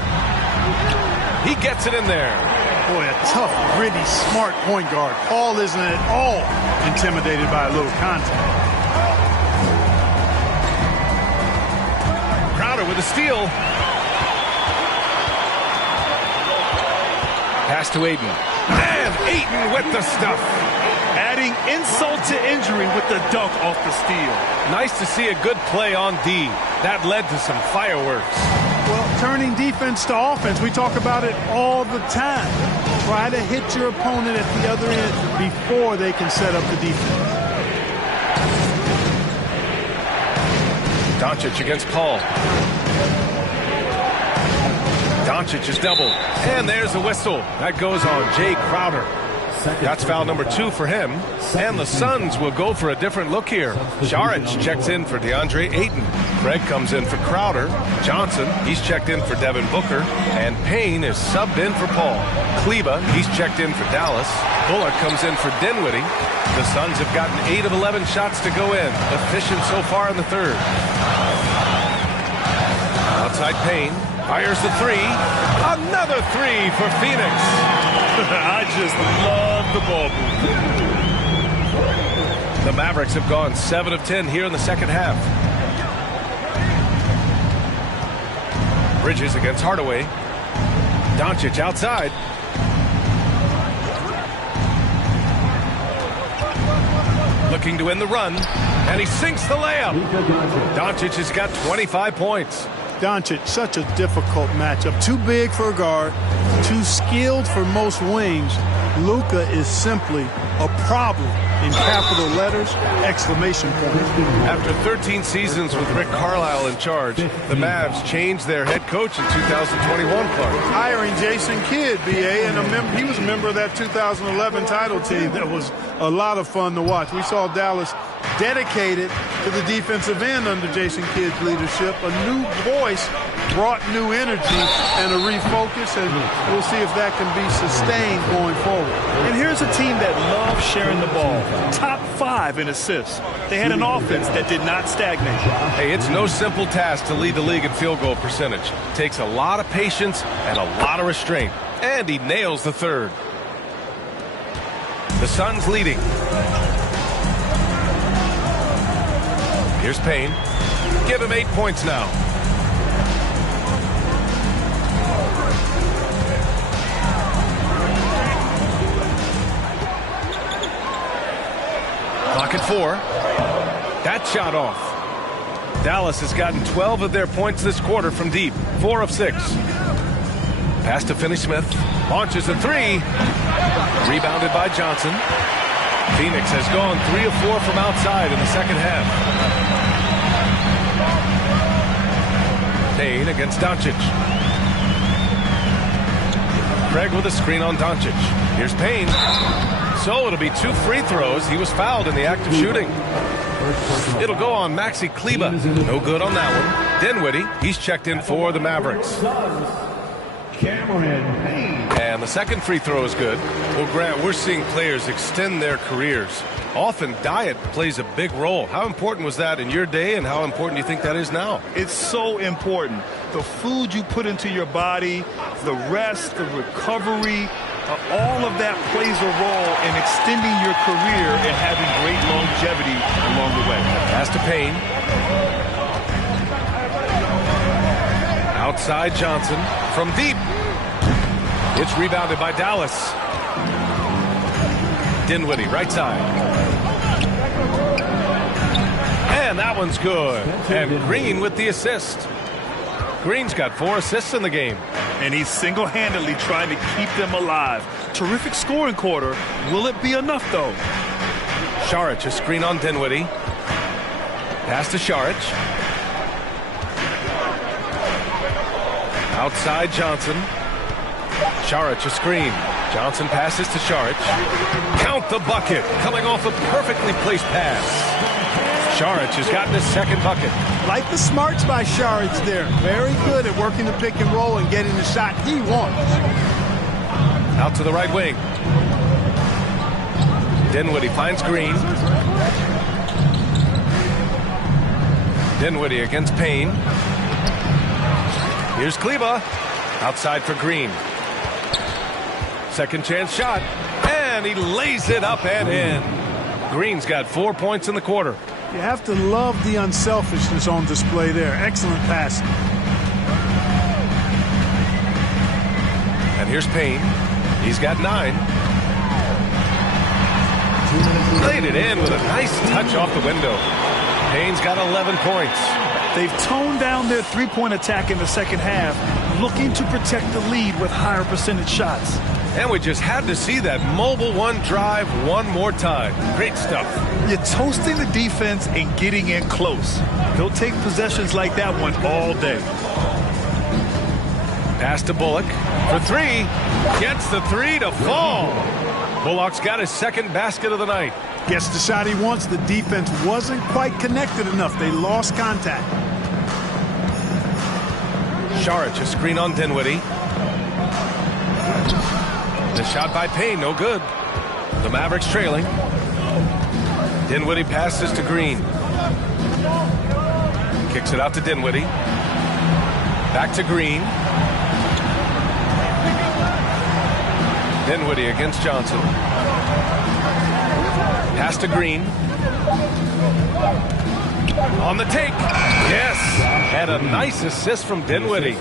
He gets it in there. Boy, a tough, gritty, smart point guard. Paul isn't at all intimidated by a little contact. Crowder with a steal. Pass to Ayton. And Ayton with the stuff. Adding insult to injury with the dunk off the steal. Nice to see a good play on D. That led to some fireworks. Well, turning defense to offense, we talk about it all the time. Try to hit your opponent at the other end before they can set up the defense. Doncic against Paul. Doncic is doubled. And there's the whistle. That goes on Jay Crowder. That's foul number 2 for him. And the Suns will go for a different look here. Saric checks in for DeAndre Ayton. Craig comes in for Crowder. Johnson, he's checked in for Devin Booker. And Payne is subbed in for Paul. Kleba, he's checked in for Dallas. Bullock comes in for Dinwiddie. The Suns have gotten 8 of 11 shots to go in. Efficient so far in the third. Outside Payne. Fires the 3. Another 3 for Phoenix. I just love the ball move. The Mavericks have gone 7 of 10 here in the second half. Bridges against Hardaway. Doncic outside. Looking to end the run. And he sinks the layup. Doncic has got 25 points. Doncic, such a difficult matchup. Too big for a guard, too skilled for most wings. Luka is simply a problem in capital letters, exclamation point. After 13 seasons with Rick Carlisle in charge, the Mavs changed their head coach in 2021, Clark. Hiring Jason Kidd, BA, and he was a member of that 2011 title team. That was a lot of fun to watch. We saw Dallas dedicated to the defensive end under Jason Kidd's leadership. A new voice brought new energy and a refocus, and we'll see if that can be sustained going forward. And here's a team that loves sharing the ball. Top 5 in assists. They had an offense that did not stagnate. Hey, it's no simple task to lead the league in field goal percentage. Takes a lot of patience and a lot of restraint. And he nails the third. The Suns leading. Here's Payne. Give him 8 points now. Clock at 4. That shot off. Dallas has gotten 12 of their points this quarter from deep. 4 of 6. Pass to Finney-Smith. Launches a 3. Rebounded by Johnson. Phoenix has gone 3 of 4 from outside in the second half. Payne against Doncic. Craig with a screen on Doncic. Here's Payne. So it'll be 2 free throws. He was fouled in the act of shooting. It'll go on Maxi Kleba. No good on that one. Dinwiddie, he's checked in for the Mavericks. And the second free throw is good. Well, Grant, we're seeing players extend their careers. Often diet plays a big role. How important was that in your day, and how important do you think that is now? It's so important. The food you put into your body, the rest, the recovery, all of that plays a role in extending your career and having great longevity along the way. Pass to Payne. Outside Johnson from deep. It's rebounded by Dallas. Dinwiddie, right side. And that one's good. And Green with the assist. Green's got 4 assists in the game. And he's single-handedly trying to keep them alive. Terrific scoring quarter. Will it be enough, though? Šarić, a screen on Dinwiddie. Pass to Šarić. Outside Johnson. Šarić, a screen. Johnson passes to Šarić. Count the bucket. Coming off a perfectly placed pass. Šarić has gotten his second bucket. Like the smarts by Šarić there. Very good at working the pick and roll and getting the shot he wants. Out to the right wing. Dinwiddie finds Green. Dinwiddie against Payne. Here's Kleba. Outside for Green. Second chance shot. And he lays it up and in. Green's got 4 points in the quarter. You have to love the unselfishness on display there. Excellent pass. And here's Payne. He's got 9. Laid it in with a nice touch off the window. Payne's got 11 points. They've toned down their three-point attack in the second half, looking to protect the lead with higher percentage shots. And we just had to see that mobile one drive one more time. Great stuff. You're toasting the defense and getting in close. They'll take possessions like that one all day. Pass to Bullock for 3. Gets the 3 to fall. Bullock's got his second basket of the night. Gets the shot he wants. The defense wasn't quite connected enough. They lost contact. Šarić, a screen on Dinwiddie. The shot by Payne, no good. The Mavericks trailing. Dinwiddie passes to Green. Kicks it out to Dinwiddie. Back to Green. Dinwiddie against Johnson. Pass to Green. On the take. Yes. And a nice assist from Dinwiddie.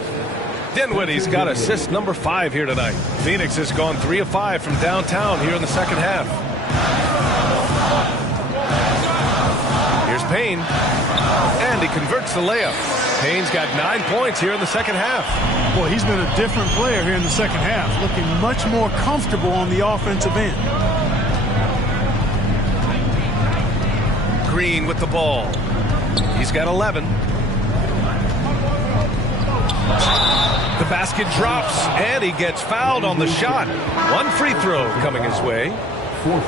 Dinwiddie's got assist number 5 here tonight. Phoenix has gone 3 of 5 from downtown here in the second half. Here's Payne. And he converts the layup. Payne's got 9 points here in the second half. Boy, he's been a different player here in the second half, looking much more comfortable on the offensive end. Green with the ball. He's got 11. The basket drops, and he gets fouled on the shot. One free throw coming his way.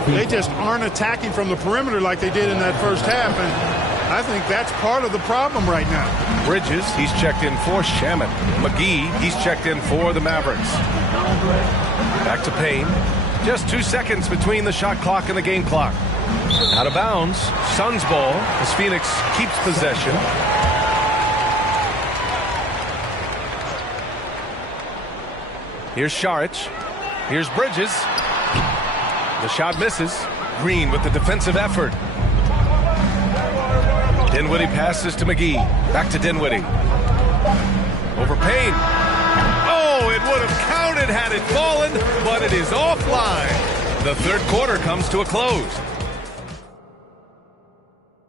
They just aren't attacking from the perimeter like they did in that first half, and I think that's part of the problem right now. Bridges, he's checked in for Shaman. McGee, he's checked in for the Mavericks. Back to Payne. Just 2 seconds between the shot clock and the game clock. Out of bounds. Suns ball as Phoenix keeps possession. Here's Šarić. Here's Bridges. The shot misses. Green with the defensive effort. Dinwiddie passes to McGee. Back to Dinwiddie. Over Payne. Oh, it would have counted had it fallen, but it is offline. The third quarter comes to a close.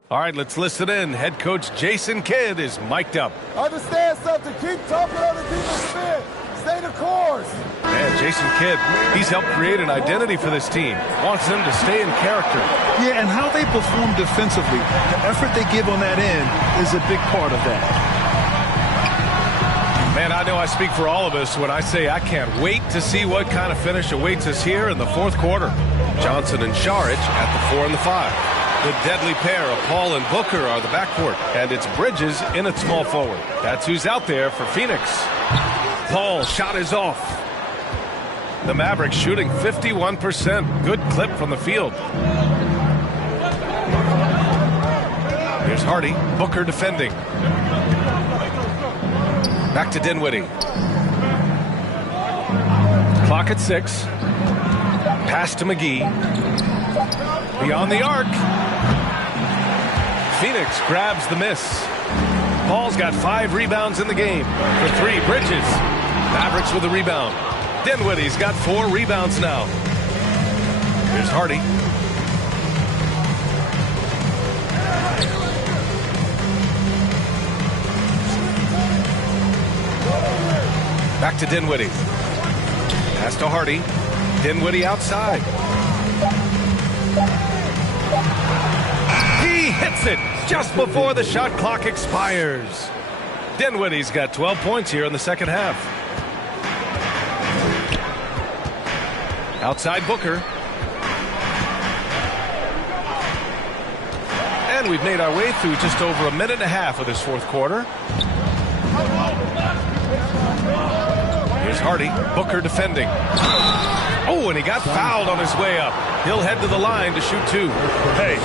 All right, let's listen in. Head coach Jason Kidd is mic'd up. Understand something. Keep talking on the defensive end. Stay the course. Man, Jason Kidd, he's helped create an identity for this team. Wants them to stay in character. Yeah, and how they perform defensively. The effort they give on that end is a big part of that. Man, I know I speak for all of us when I say I can't wait to see what kind of finish awaits us here in the fourth quarter. Johnson and Šarić at the 4 and the 5. The deadly pair of Paul and Booker are the backcourt, and it's Bridges in at small forward. That's who's out there for Phoenix. Paul, shot is off. The Mavericks shooting 51%. Good clip from the field. Here's Hardy. Booker defending. Back to Dinwiddie. Clock at 6. Pass to McGee. Beyond the arc. Phoenix grabs the miss. Paul's got 5 rebounds in the game. For 3, Bridges. Mavericks with a rebound. Dinwiddie's got 4 rebounds now. Here's Hardy. Back to Dinwiddie. Pass to Hardy. Dinwiddie outside. He hits it just before the shot clock expires. Dinwiddie's got 12 points here in the second half. Outside Booker. And we've made our way through just over a minute and a half of this fourth quarter. Here's Hardy. Booker defending. Oh, and he got fouled on his way up. He'll head to the line to shoot 2. Hey,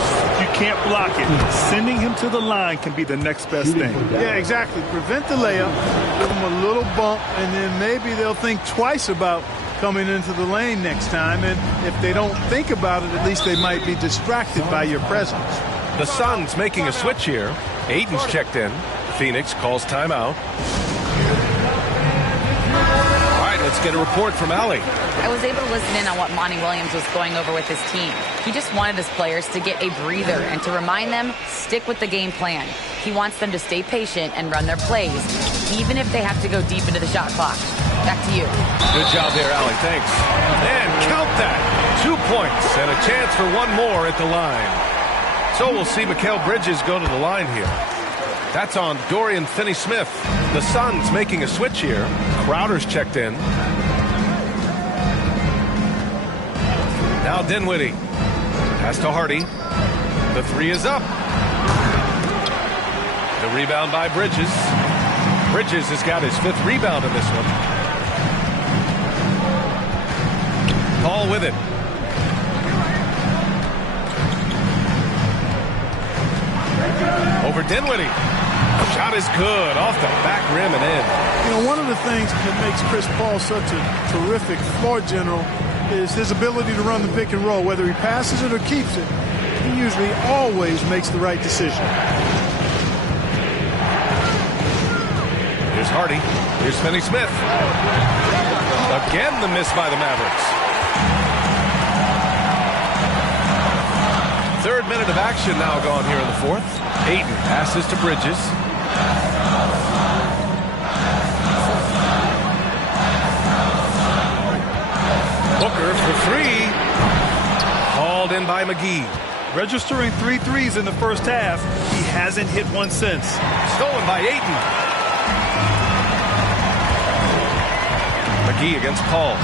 you can't block it. Sending him to the line can be the next best thing. Yeah, exactly. Prevent the layup, give them a little bump, and then maybe they'll think twice about coming into the lane next time. And if they don't think about it, at least they might be distracted by your presence. The Suns making a switch here. Aiden's checked in. Phoenix calls timeout. All right, let's get a report from Allie. I was able to listen in on what Monty Williams was going over with his team. He just wanted his players to get a breather and to remind them, stick with the game plan. He wants them to stay patient and run their plays, even if they have to go deep into the shot clock. Back to you. Good job there, Allie. Thanks. And count that. 2 points and a chance for one more at the line. So we'll see Mikal Bridges go to the line here. That's on Dorian Finney-Smith. The Suns making a switch here. Crowder's checked in. Now Dinwiddie. Pass to Hardy. The 3 is up. The rebound by Bridges. Bridges has got his 5th rebound in this one. Paul with it. Over Dinwiddie. Shot is good. Off the back rim and in. You know, one of the things that makes Chris Paul such a terrific floor general is his ability to run the pick and roll. Whether he passes it or keeps it, he usually always makes the right decision. Here's Hardy. Here's Finney-Smith. Again, the miss by the Mavericks. 3rd minute of action now gone here in the 4th. Ayton passes to Bridges. Booker for three. Hauled in by McGee. Registering 3 threes in the first half. He hasn't hit one since. Stolen by Ayton. McGee against Paul.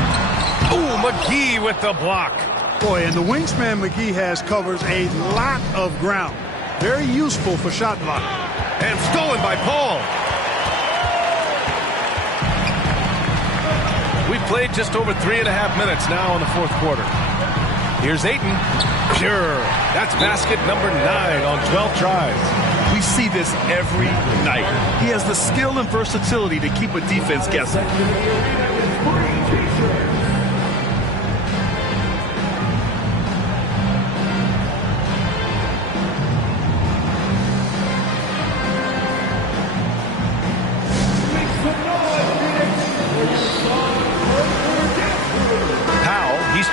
Ooh, McGee with the block. Boy, and the wingspan McGee has covers a lot of ground. Very useful for shot blocking. And stolen by Paul. We've played just over 3.5 minutes now in the fourth quarter. Here's Ayton. Pure. That's basket number 9 on 12 tries. We see this every night. He has the skill and versatility to keep a defense guessing.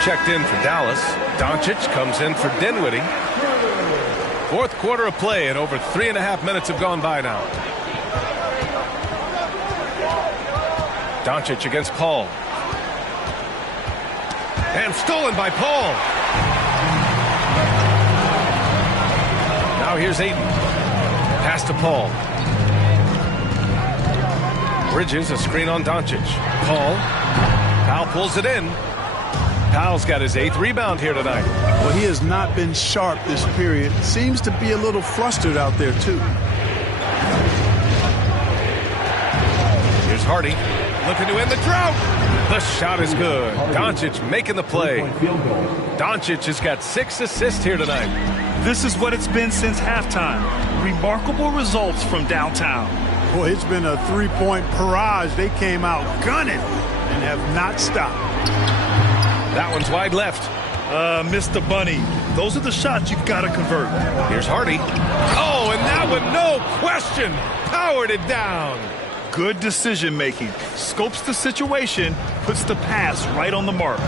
Checked in for Dallas. Doncic comes in for Dinwiddie. Fourth quarter of play, and over 3.5 minutes have gone by now. Doncic against Paul. And stolen by Paul. Now here's Ayton. Pass to Paul. Bridges, a screen on Doncic. Paul. Powell pulls it in. Powell's got his 8th rebound here tonight. Well, he has not been sharp this period. Seems to be a little flustered out there, too. Here's Hardy. Looking to end the drought. The shot is good. Doncic making the play. Doncic has got 6 assists here tonight. This is what it's been since halftime. Remarkable results from downtown. Boy, it's been a three-point barrage. They came out gunning and have not stopped. That one's wide left. Mr. Bunny. Those are the shots you've got to convert. Here's Hardy. Oh, and that one, no question, powered it down. Good decision making. Scopes the situation, puts the pass right on the mark.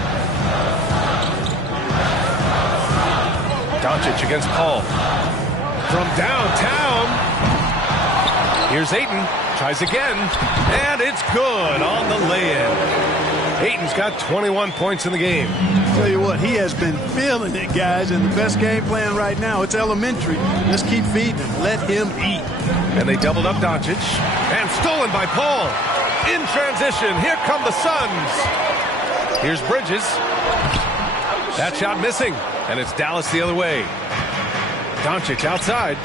Doncic against Paul. From downtown. Here's Ayton. Tries again. And it's good on the lay-in. Ayton's got 21 points in the game. Tell you what, he has been feeling it, guys, and the best game plan right now, it's elementary. Let's keep feeding him. Let him eat. And they doubled up Doncic. And stolen by Paul. In transition, here come the Suns. Here's Bridges. That shot missing. And it's Dallas the other way. Doncic outside.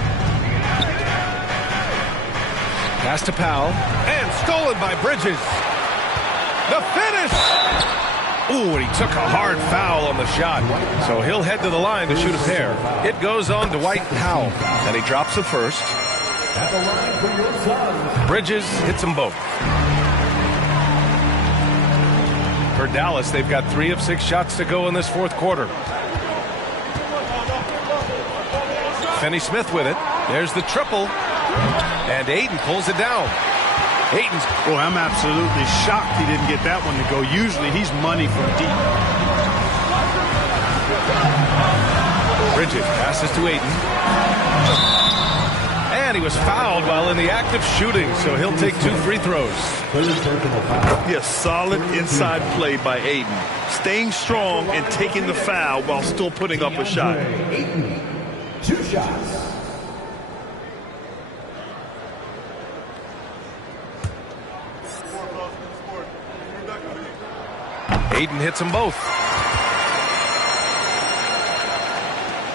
Pass to Powell. And stolen by Bridges. The finish! Ooh, and he took a hard foul on the shot. So he'll head to the line to shoot a pair. It goes on Dwight Powell. And he drops the first. Bridges hits them both. For Dallas, they've got 3 of 6 shots to go in this fourth quarter. Finney-Smith with it. There's the triple. And Ayton pulls it down. Ayton's. Boy, I'm absolutely shocked he didn't get that one to go. Usually he's money from deep. Bridges passes to Ayton. And he was fouled while in the act of shooting, so he'll take 2 free throws. Yes, solid inside play by Ayton. Staying strong and taking the foul while still putting up a shot. Ayton, 2 shots. Ayton hits them both.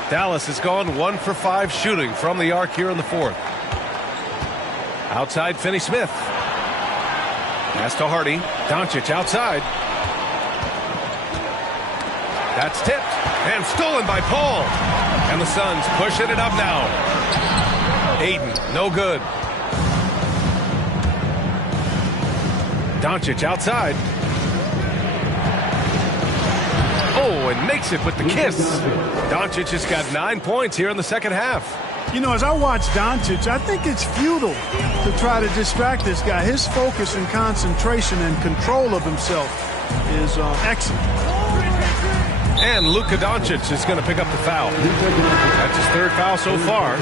Dallas has gone 1 for 5 shooting from the arc here in the fourth. Outside, Finney-Smith. Pass to Hardy. Doncic outside. That's tipped and stolen by Paul. And the Suns pushing it up now. Ayton, no good. Doncic outside. Oh, and makes it with the kiss. Doncic has got 9 points here in the second half. You know, as I watch Doncic, I think it's futile to try to distract this guy. His focus and concentration and control of himself is excellent. And Luka Doncic is going to pick up the foul. That's his 3rd foul so far.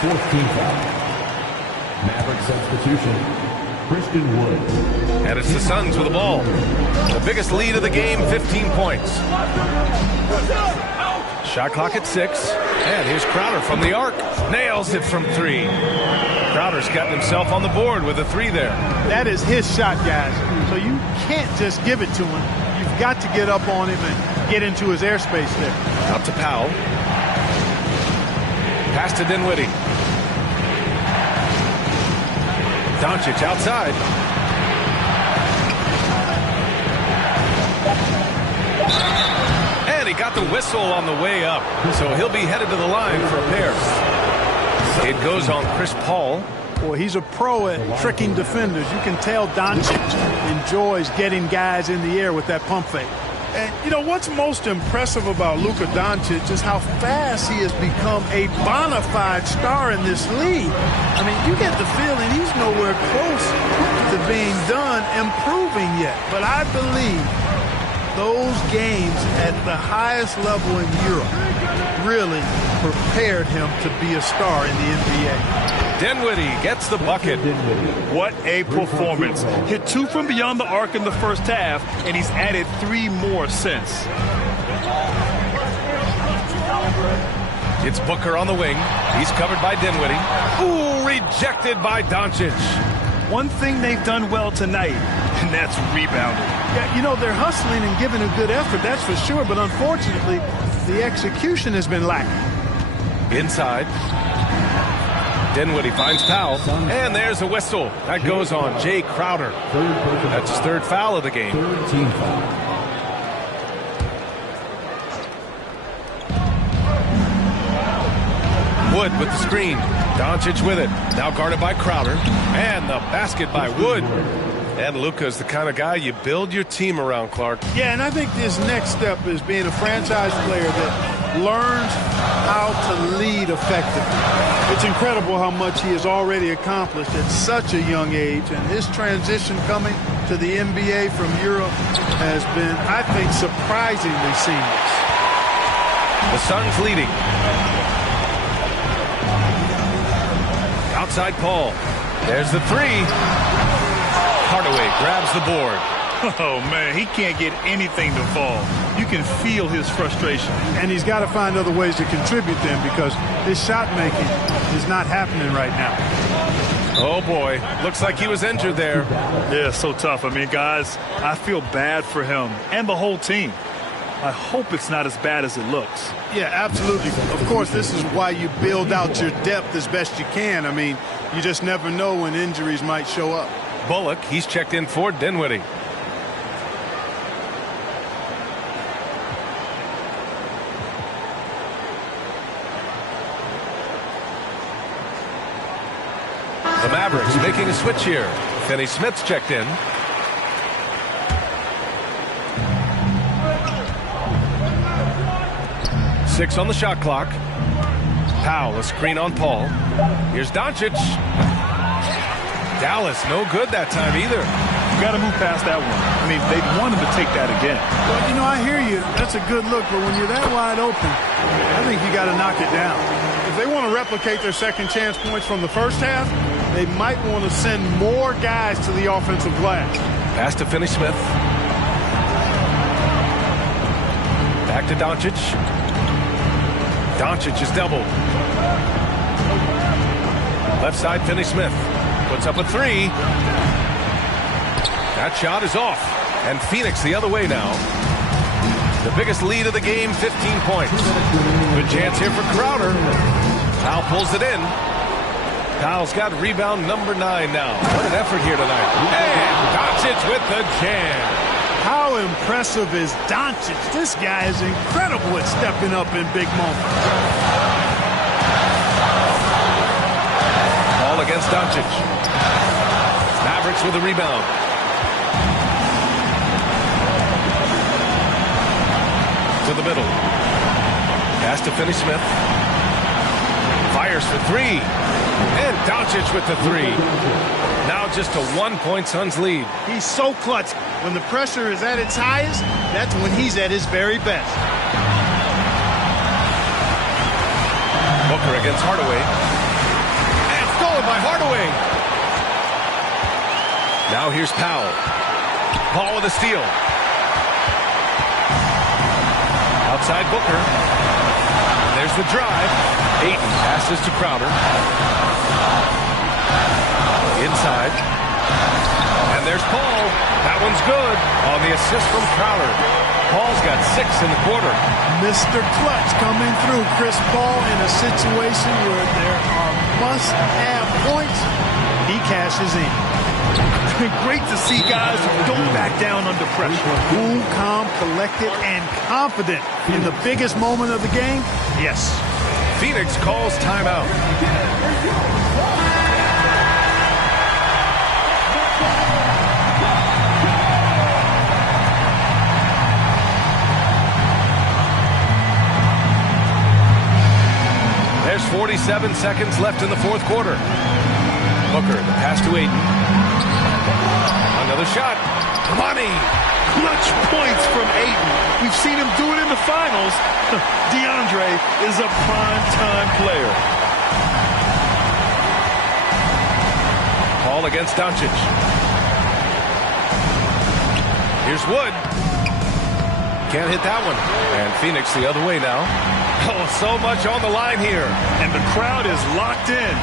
Fourth team foul. Mavericks substitution, Christian Wood. And it's the Suns with the ball. The biggest lead of the game, 15 points. Shot clock at 6. And here's Crowder from the arc. Nails it from 3. Crowder's gotten himself on the board with a 3 there. That is his shot, guys. So you can't just give it to him. You've got to get up on him and get into his airspace there. Out to Powell. Pass to Dinwiddie. Doncic outside. And he got the whistle on the way up. So he'll be headed to the line for a pair. It goes on Chris Paul. Boy, he's a pro at tricking defenders. You can tell Doncic enjoys getting guys in the air with that pump fake. And, you know, what's most impressive about Luka Doncic is how fast he has become a bona fide star in this league. I mean, you get the feeling he's nowhere close to being done improving yet. But I believe those games at the highest level in Europe really prepared him to be a star in the NBA. Dinwiddie gets the bucket. What a performance. Hit 2 from beyond the arc in the first half, and he's added 3 more since. It's Booker on the wing. He's covered by Dinwiddie. Ooh, rejected by Doncic. One thing they've done well tonight, and that's rebounding. Yeah, you know, they're hustling and giving a good effort, that's for sure, but unfortunately, the execution has been lacking. Inside. Dinwiddie finds Powell, and there's a whistle. That goes on Jay Crowder. That's his 3rd foul of the game. Third team foul. Wood with the screen. Doncic with it. Now guarded by Crowder. And the basket by Wood. And Luka's the kind of guy you build your team around, Clark. Yeah, and I think this next step is being a franchise player that learns how to lead effectively. It's incredible how much he has already accomplished at such a young age, and his transition coming to the NBA from Europe has been, I think, surprisingly seamless. The Suns leading. Outside Paul. There's the 3. Hardaway grabs the board. Oh, man, he can't get anything to fall. You can feel his frustration. And he's got to find other ways to contribute then, because his shot making is not happening right now. Oh, boy. Looks like he was injured there. Yeah, so tough. I mean, guys, I feel bad for him and the whole team. I hope it's not as bad as it looks. Yeah, absolutely. Of course, this is why you build out your depth as best you can. I mean, you just never know when injuries might show up. Bullock, he's checked in for Dinwiddie. The Mavericks making a switch here. Finney Smith's checked in. Six on the shot clock. Powell, a screen on Paul. Here's Doncic. Dallas, no good that time either. You got to move past that one. I mean, they want him to take that again. Well, you know, I hear you. That's a good look, but when you're that wide open, I think you got to knock it down. If they want to replicate their second chance points from the first half, they might want to send more guys to the offensive glass. Pass to Finney Smith. Back to Doncic. Doncic is doubled. Left side, Finney Smith. Puts up a 3. That shot is off. And Phoenix the other way now. The biggest lead of the game, 15 points. Good chance here for Crowder. Powell pulls it in. Powell's got rebound number 9 now. What an effort here tonight. And Doncic with the jam. How impressive is Doncic? This guy is incredible at stepping up in big moments. Ball against Doncic. Mavericks with a rebound. To the middle. Pass to Finney Smith. Fires for 3. And Doncic with the 3. Now just a 1-point Suns lead. He's so clutch. When the pressure is at its highest, that's when he's at his very best. Booker against Hardaway. Hardaway. Now here's Powell. Paul with a steal. Outside Booker. There's the drive. Ayton passes to Crowder. Inside. And there's Paul. That one's good on the assist from Crowder. Paul's got 6 in the quarter. Mr. Clutch coming through. Chris Paul in a situation where there are must-have points. He cashes in. Great to see guys who don't back down under pressure. Cool, calm, collected, and confident in the biggest moment of the game. Yes. Phoenix calls timeout. There's 47 seconds left in the fourth quarter. Booker, the pass to Ayton. Another shot. Money. Clutch points from Ayton. We've seen him do it in the finals. DeAndre is a prime-time player. Paul against Doncic. Here's Wood. Can't hit that one. And Phoenix the other way now. Oh, so much on the line here. And the crowd is locked in.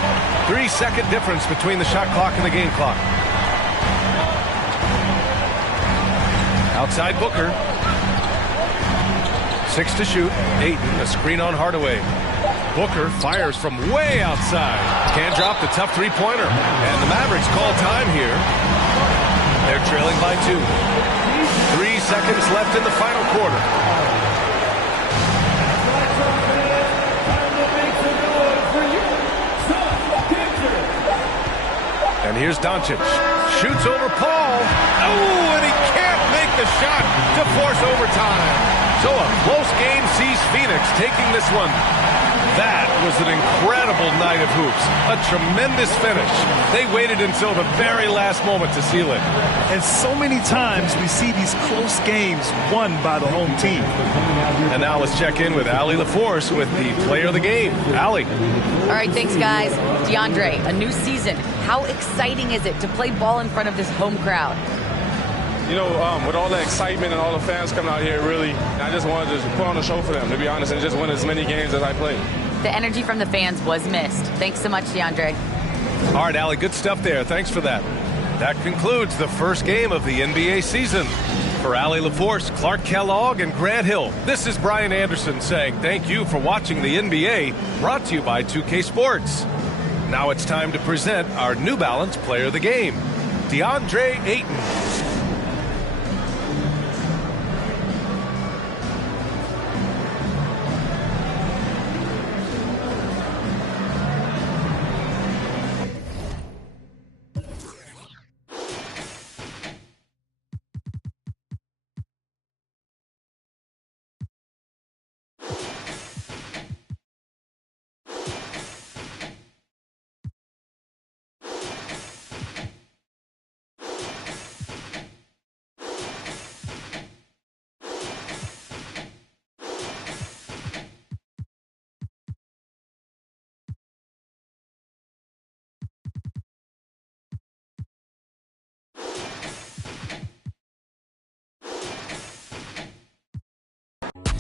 3-second difference between the shot clock and the game clock. Outside Booker. 6 to shoot. Ayton, a screen on Hardaway. Booker fires from way outside. Can't drop the tough three-pointer. And the Mavericks call time here. They're trailing by 2. 3 seconds left in the final quarter. And here's Doncic. Shoots over Paul. Oh, and he can't make the shot to force overtime. So a close game sees Phoenix taking this one. That was an incredible night of hoops. A tremendous finish. They waited until the very last moment to seal it. And so many times we see these close games won by the home team. And now let's check in with Allie LaForce with the player of the game. Allie. All right, thanks, guys. DeAndre, a new season. How exciting is it to play ball in front of this home crowd? You know, with all the excitement and all the fans coming out here, really, I just wanted to put on a show for them, to be honest, and just win as many games as I played. The energy from the fans was missed. Thanks so much, DeAndre. All right, Allie, good stuff there. Thanks for that. That concludes the first game of the NBA season. For Allie LaForce, Clark Kellogg, and Grant Hill, this is Brian Anderson saying thank you for watching the NBA, brought to you by 2K Sports. Now it's time to present our New Balance player of the game, DeAndre Ayton.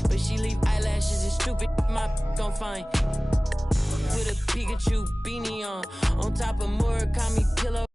But she leave eyelashes and stupid my gon' find. With a Pikachu beanie on top of Murakami pillow.